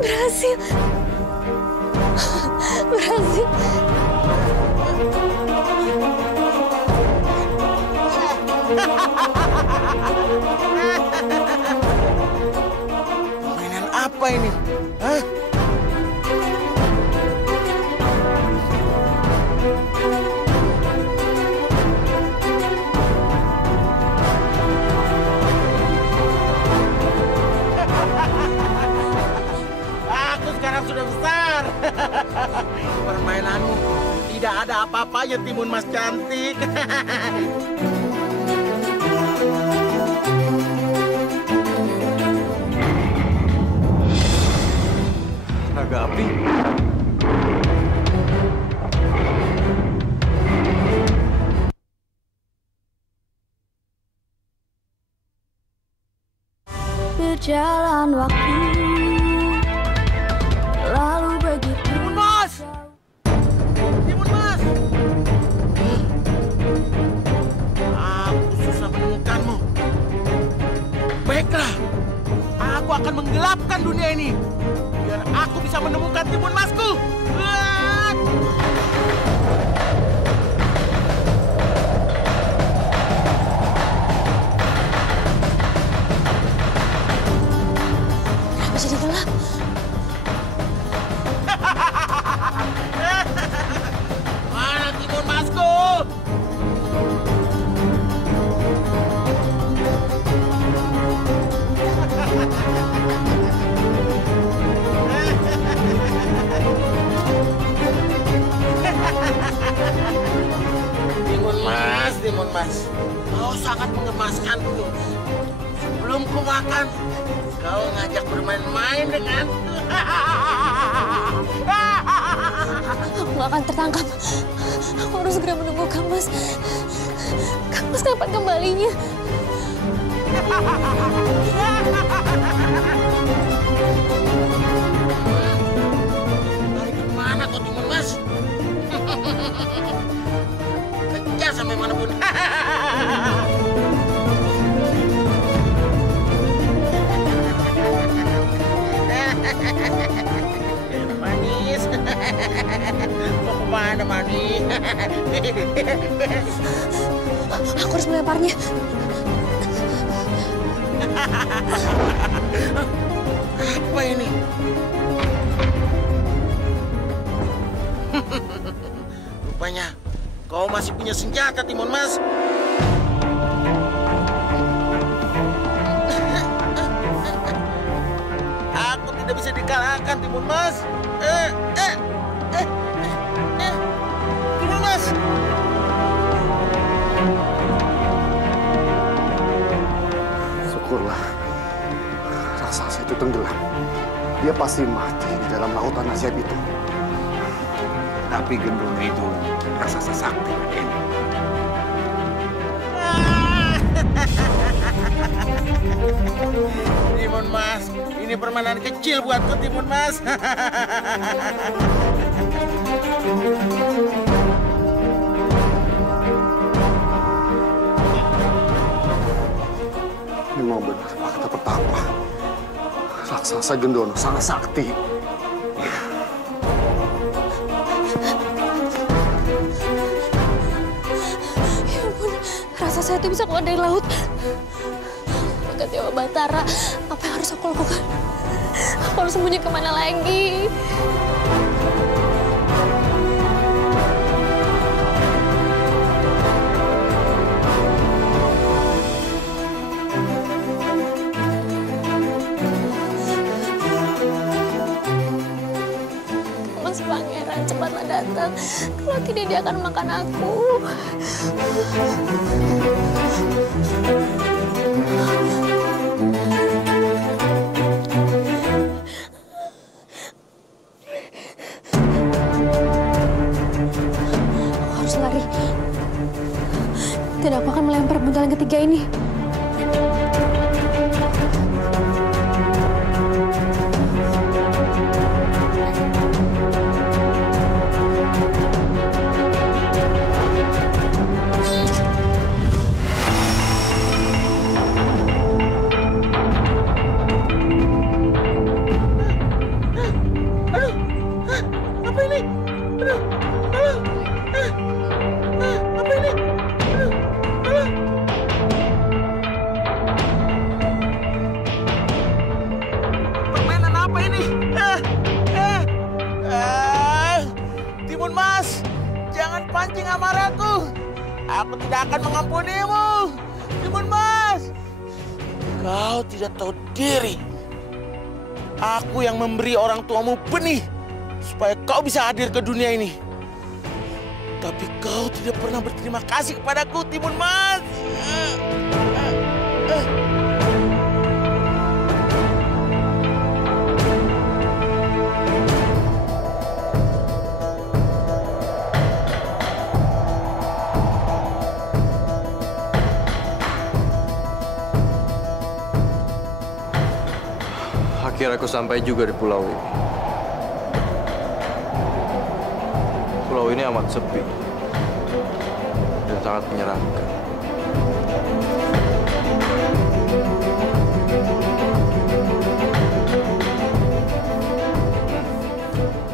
Berhasil. Mainan apa ini? Hah? Aku sekarang sudah besar. Permainanmu tidak ada apa-apanya, Timun Mas cantik. Naga api? Berjalan waktu, lalu begitu. Timun Mas! Timun Mas! Aku susah menemukanmu. Baiklah, aku akan menggelapkan dunia ini biar aku bisa menemukan Timun Masku. Jadi gelap. Mana Timun Masku? Timun Mas, kau sangat mengemaskanku. Sebelum ku makan, kau ngajak bermain-main denganku. Aku gak akan tertangkap. Aku harus segera menunggu Kang Mas. Kang Mas kapan kembalinya? Lari kemana kau Timun Mas? Kejar sampai manapun. Manis. Mau kemana Manis? Aku harus melemparnya. Apa ini? Rupanya kau masih punya senjata, Timun Mas. Aku tidak bisa dikalahkan, Timun Mas. Timun Mas. Syukurlah raksasa itu tenggelam. Dia pasti mati di dalam lautan ajaib itu. Tapi Gendono itu raksasa sakti, Raden. Timun Mas, ini permainan kecil buatku, Timun Mas. Memang benar fakta pertama. Raksasa Gendono sangat sakti. Ya ampun, raksasa itu bisa keluar dari laut. Dekat Dewa Batara, apa yang harus aku lakukan? Aku harus sembunyi kemana lagi? Mas Pangeran, cepatlah datang. Kalau tidak, dia akan makan aku. Aku harus lari. Tidak, aku akan melempar buntalan ketiga ini. Timun Mas, jangan pancing amarahku. Aku tidak akan mengampunimu. Timun Mas, kau tidak tahu diri. Aku yang memberi orang tuamu benih supaya kau bisa hadir ke dunia ini. Tapi kau tidak pernah berterima kasih kepadaku, Timun Mas. Akhirnya aku sampai juga di pulau ini. Pulau ini amat sepi dan sangat menyeramkan.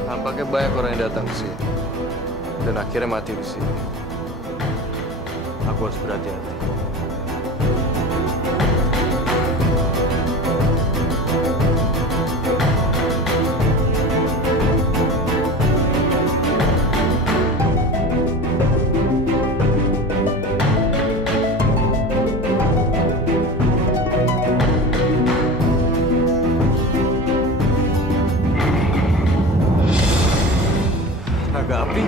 Nampaknya banyak orang yang datang ke sini dan akhirnya mati di sini. Aku harus berhati-hati. Naga api?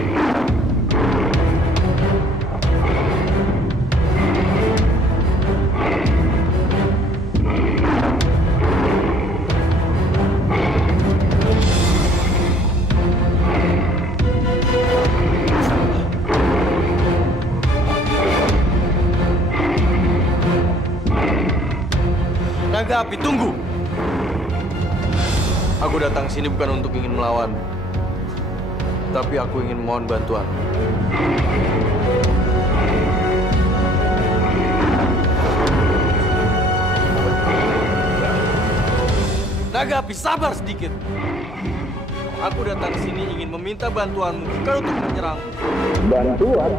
Naga api, tunggu! Aku datang sini bukan untuk ingin melawan, tapi aku ingin mohon bantuan. Naga api, sabar sedikit. Aku datang ke sini ingin meminta bantuanmu, bukan untuk menyerang. Bantuan?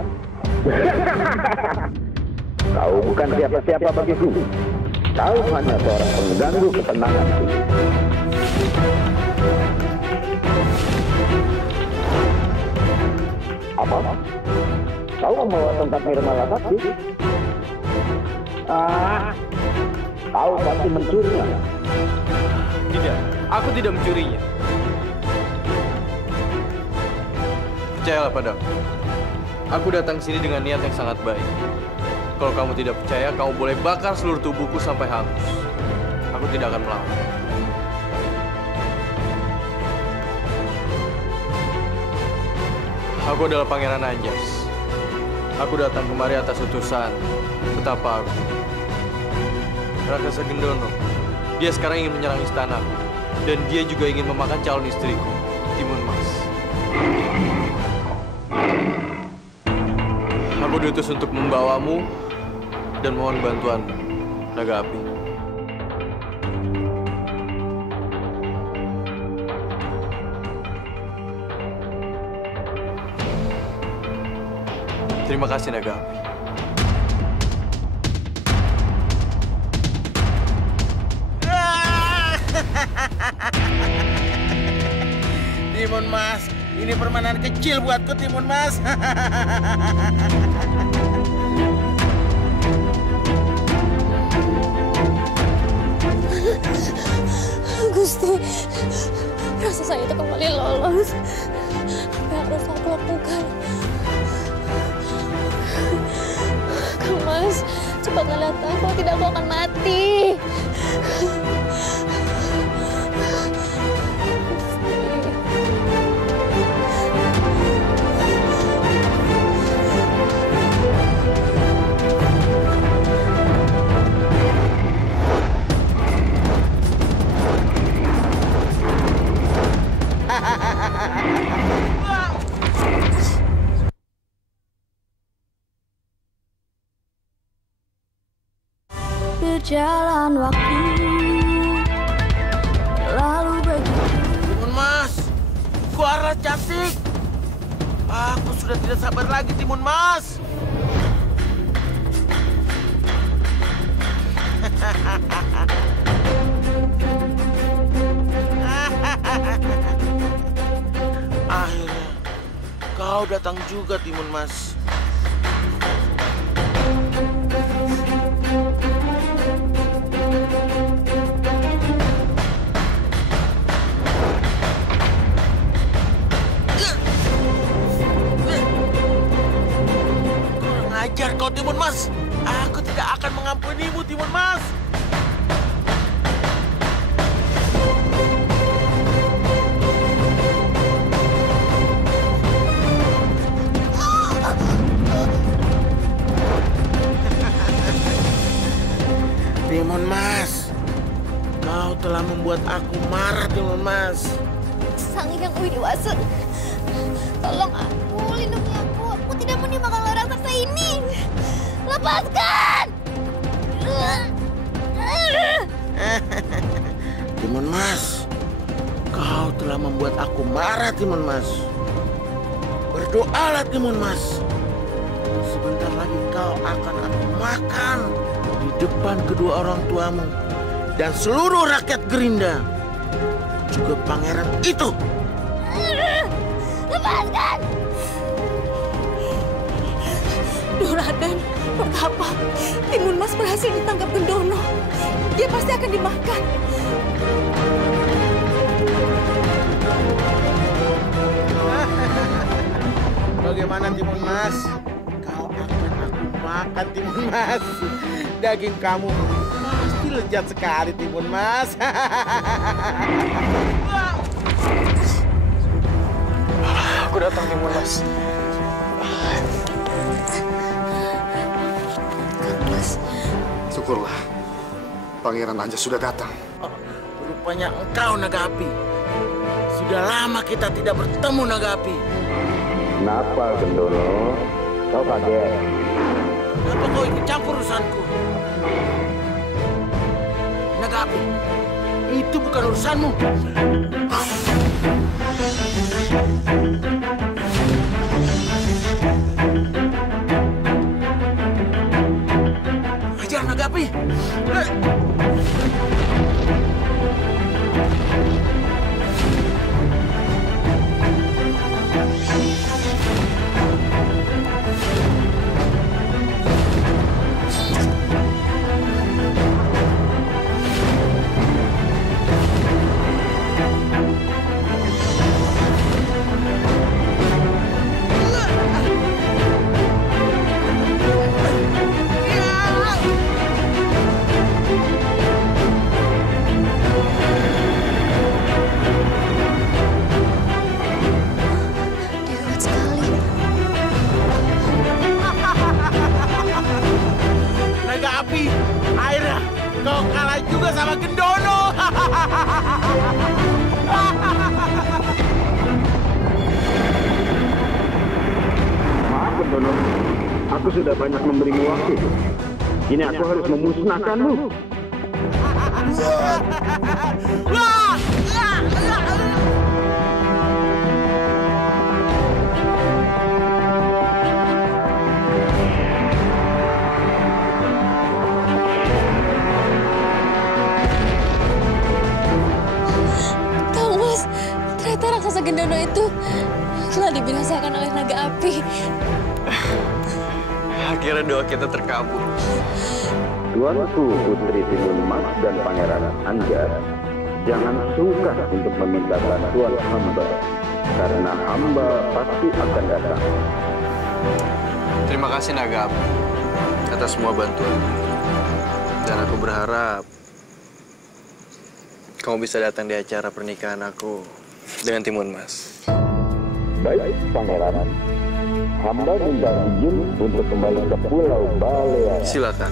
Kau bukan siapa-siapa bagiku. Kau hanya seorang pengganggu ketenanganku. Apa? Kau membawa tongkat Nirmala Sakti? Kau pasti mencurinya. Tidak, aku tidak mencurinya. Percayalah padaku. Aku datang sini dengan niat yang sangat baik. Kalau kamu tidak percaya, kamu boleh bakar seluruh tubuhku sampai hangus. Aku tidak akan melawan. Aku adalah Pangeran Anjas. Aku datang kemari atas utusan betapa aku. Rakasa Gendono. Dia sekarang ingin menyerang istana. Dan dia juga ingin memakan calon istriku, Timun Mas. Aku diutus untuk membawamu dan mohon bantuanmu, Naga Api. Terima kasih, Naga Api. Timun Mas, ini permainan kecil buatku, Timun Mas. Gusti, rasa saya itu kembali lolos. Apa yang harus aku lakukan? Kang Mas, cepat lihat aku, tidak aku akan mati. Berjalan waktu lalu begitu. Timun Mas, suara cantik. Aku sudah tidak sabar lagi, Timun Mas. Akhirnya kau datang juga, Timun Mas. Kurang ajar kau, Timun Mas. Aku tidak akan mengampunimu, Timun Mas. Timun Mas, kau telah membuat membuat aku marah, Timun Mas. Sang Hyang Widiwasa, tolong aku, lindungi aku. Aku tidak mau dimakan oleh raksasa ini. Lepaskan! Timun Mas, kau telah membuat aku marah, Timun Mas. Berdoalah, Timun Mas. Sebentar lagi kau akan aku makan di depan kedua orang tuamu dan seluruh rakyat Gerinda, juga pangeran itu. Lepaskan! Duh, Raden, betapa Timun Mas berhasil ditangkap Gendono. Dia pasti akan dimakan. Bagaimana, Timun Mas? Kau akan aku makan, Timun Mas. Daging kamu pasti lezat sekali, Timun Mas. Aku datang, Timun Mas. Syukurlah, Pangeran Anjas sudah datang. Rupanya engkau, Naga Api. Sudah lama kita tidak bertemu, Naga Api. Kenapa, Gendono? Kau kaget? Kenapa kau ikut campur urusanku? Naga Api, itu bukan urusanmu. Hajar, Naga Api! Kau kalah juga sama Gendono. Maaf, Gendono. Aku sudah banyak memberimu waktu. Kini aku harus memusnahkanmu. Raksasa Gendono itu telah dibinasakan oleh naga api. Akhirnya doa kita terkabul. Tuanku Putri Timun Mas dan Pangeran Anjas, jangan sungkan untuk meminta bantuan hamba, karena hamba pasti akan datang. Terima kasih Naga Api atas semua bantuan. Dan aku berharap kamu bisa datang di acara pernikahan aku dengan Timun Mas. Baik, Pangeran. Hamba minta izin untuk kembali ke Pulau Baleara. Silakan.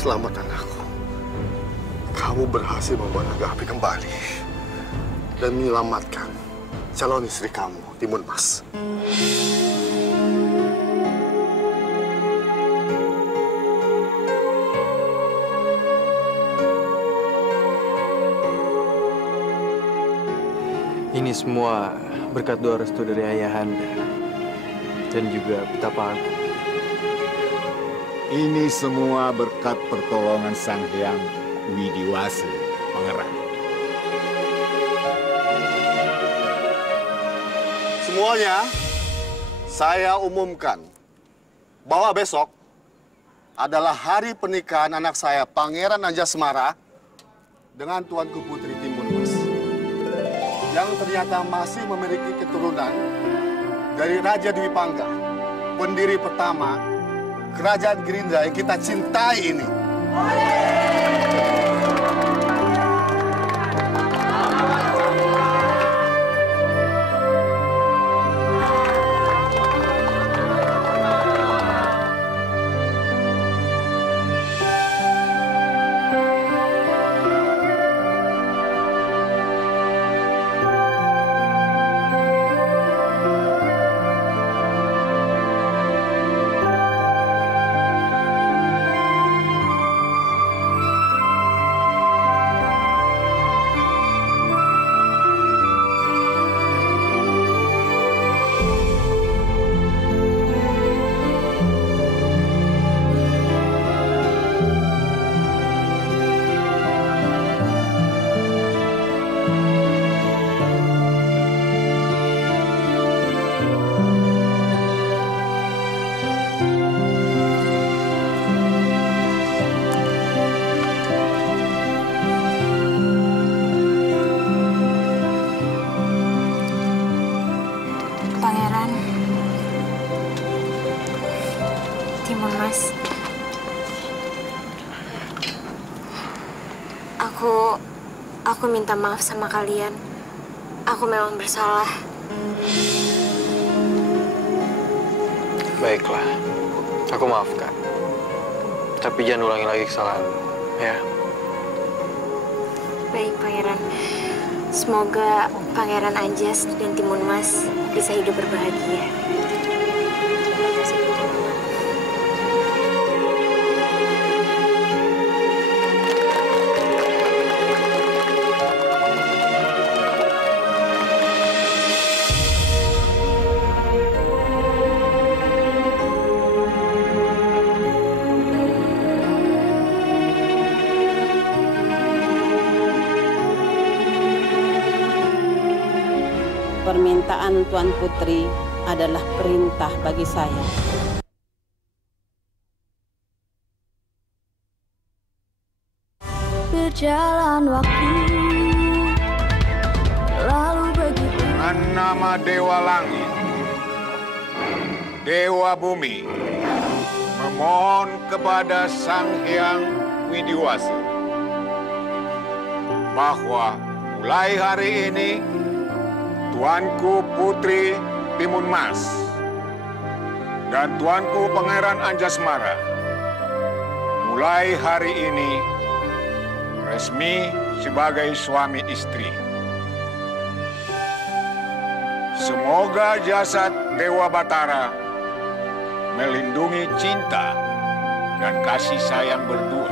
Selamat anakku. Kamu berhasil membawa Naga Api kembali dan menyelamatkan calon istri kamu, Timun Mas. Ini semua berkat doa restu dari Ayahanda dan juga betapa aku. Ini semua berkat pertolongan Sang Hyang Widiwasa, Pangeran. Semuanya Saya umumkan bahwa besok adalah hari pernikahan anak saya, Pangeran Anjasmara, dengan Tuanku Putri Timun Mas, yang ternyata masih memiliki keturunan dari Raja Dwi Pangga, pendiri pertama Kerajaan Gerindra yang kita cintai ini. Aku minta maaf sama kalian. Aku memang bersalah. Baiklah, aku maafkan. Tapi jangan ulangi lagi kesalahan, ya. Baik, Pangeran. Semoga Pangeran Anjas dan Timun Mas bisa hidup berbahagia. Permintaan Tuan Putri adalah perintah bagi saya. Berjalan waktu, lalu begitu. Dengan nama Dewa Langit, Dewa Bumi, memohon kepada Sang Hyang Widiwasa bahwa mulai hari ini Tuanku Putri Timun Mas dan Tuanku Pangeran Anjasmara mulai hari ini resmi sebagai suami istri. Semoga jasad Dewa Batara melindungi cinta dan kasih sayang berdua.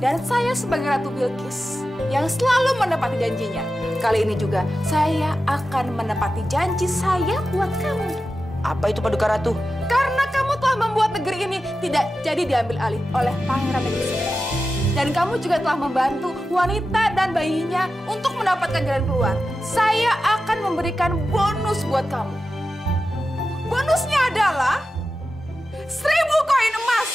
Dan saya sebagai Ratu Bilqis yang selalu menepati janjinya. Kali ini juga saya akan menepati janji saya buat kamu. Apa itu Paduka Ratu? Karena kamu telah membuat negeri ini tidak jadi diambil alih oleh Pangeran Negeri Singkil. Dan kamu juga telah membantu wanita dan bayinya untuk mendapatkan jalan keluar. Saya akan memberikan bonus buat kamu. Bonusnya adalah 1000 koin emas.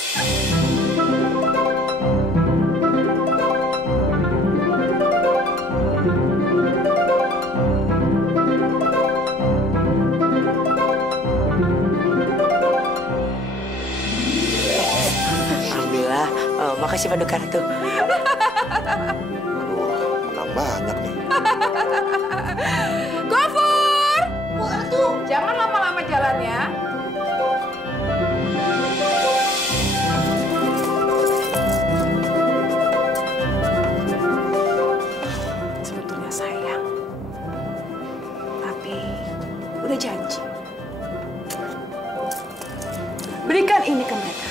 Alhamdulillah, makasih Paduka Ratu. Menang banyak nih. Gofur! Jangan lama-lama jalannya. Sebetulnya sayang, tapi udah janji. Berikan ini ke mereka.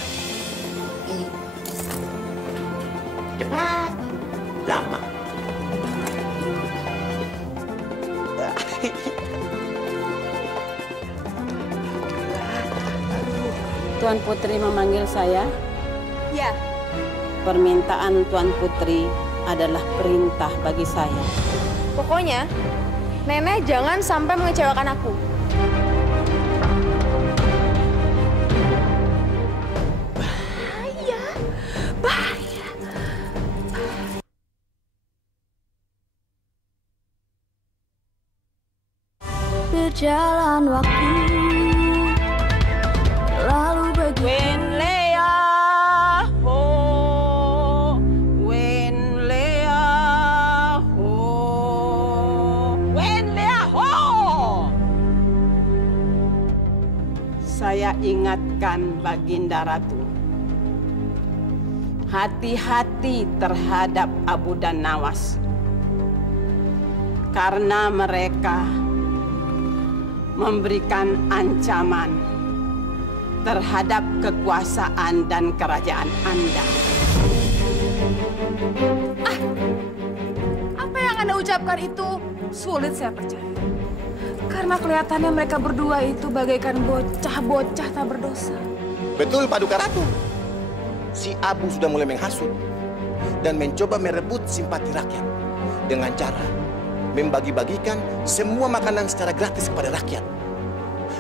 Cepat. Lama. Tuan Putri memanggil saya. Ya. Permintaan Tuan Putri adalah perintah bagi saya. Pokoknya, Nenek jangan sampai mengecewakan aku. Bahaya. Berjalan waktu lalu begitu. Wen Lea ho, Wen Lea ho, Wen Lea ho. Saya ingatkan Baginda Ratu, hati-hati terhadap Abu dan Nawas, karena mereka memberikan ancaman terhadap kekuasaan dan kerajaan Anda. Apa yang Anda ucapkan itu sulit saya percaya. Karena kelihatannya mereka berdua itu bagaikan bocah-bocah tak berdosa. Betul, Paduka Ratu. Si Abu sudah mulai menghasut dan mencoba merebut simpati rakyat dengan cara membagi-bagikan semua makanan secara gratis kepada rakyat.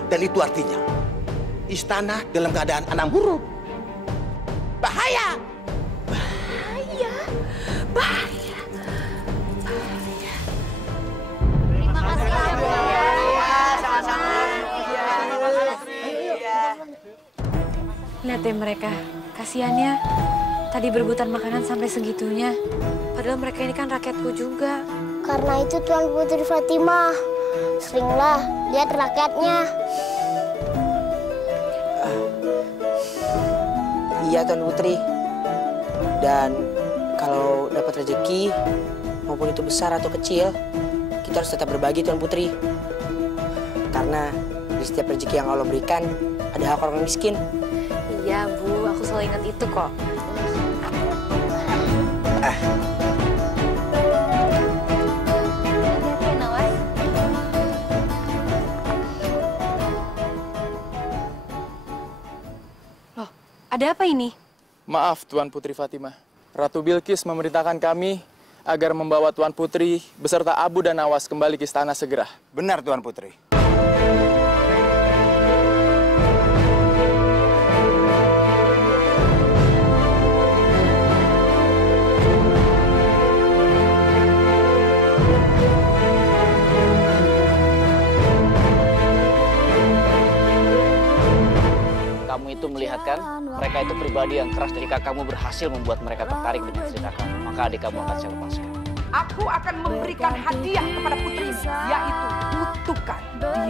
Dan itu artinya istana dalam keadaan anam huruf. Bahaya! Bahaya. Bahaya. Terima kasih. Lihat deh mereka, kasihannya tadi berebutan makanan sampai segitunya. Padahal mereka ini kan rakyatku juga. Karena itu Tuan Putri Fatimah, seringlah lihat rakyatnya. Iya Tuan Putri. Dan kalau dapat rezeki, maupun itu besar atau kecil, kita harus tetap berbagi Tuan Putri. Karena di setiap rezeki yang Allah berikan, ada hak orang miskin. Iya Bu, aku selalu ingat itu kok. Loh, ada apa ini? Maaf Tuan Putri Fatimah. Ratu Bilqis memerintahkan kami agar membawa Tuan Putri beserta Abu dan Nawas kembali ke istana segera. Benar Tuan Putri. Kamu itu melihat kan, mereka itu pribadi yang keras. Jika kamu berhasil membuat mereka tertarik dengan cerita kamu, maka adik kamu akan saya lepaskan. Aku akan memberikan hadiah kepada putrimu, yaitu kutukan.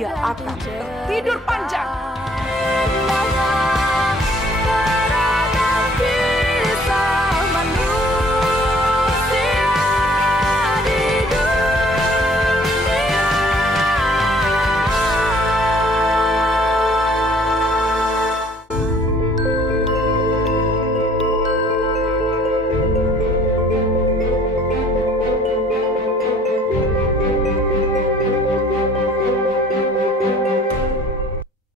Dia akan tertidur panjang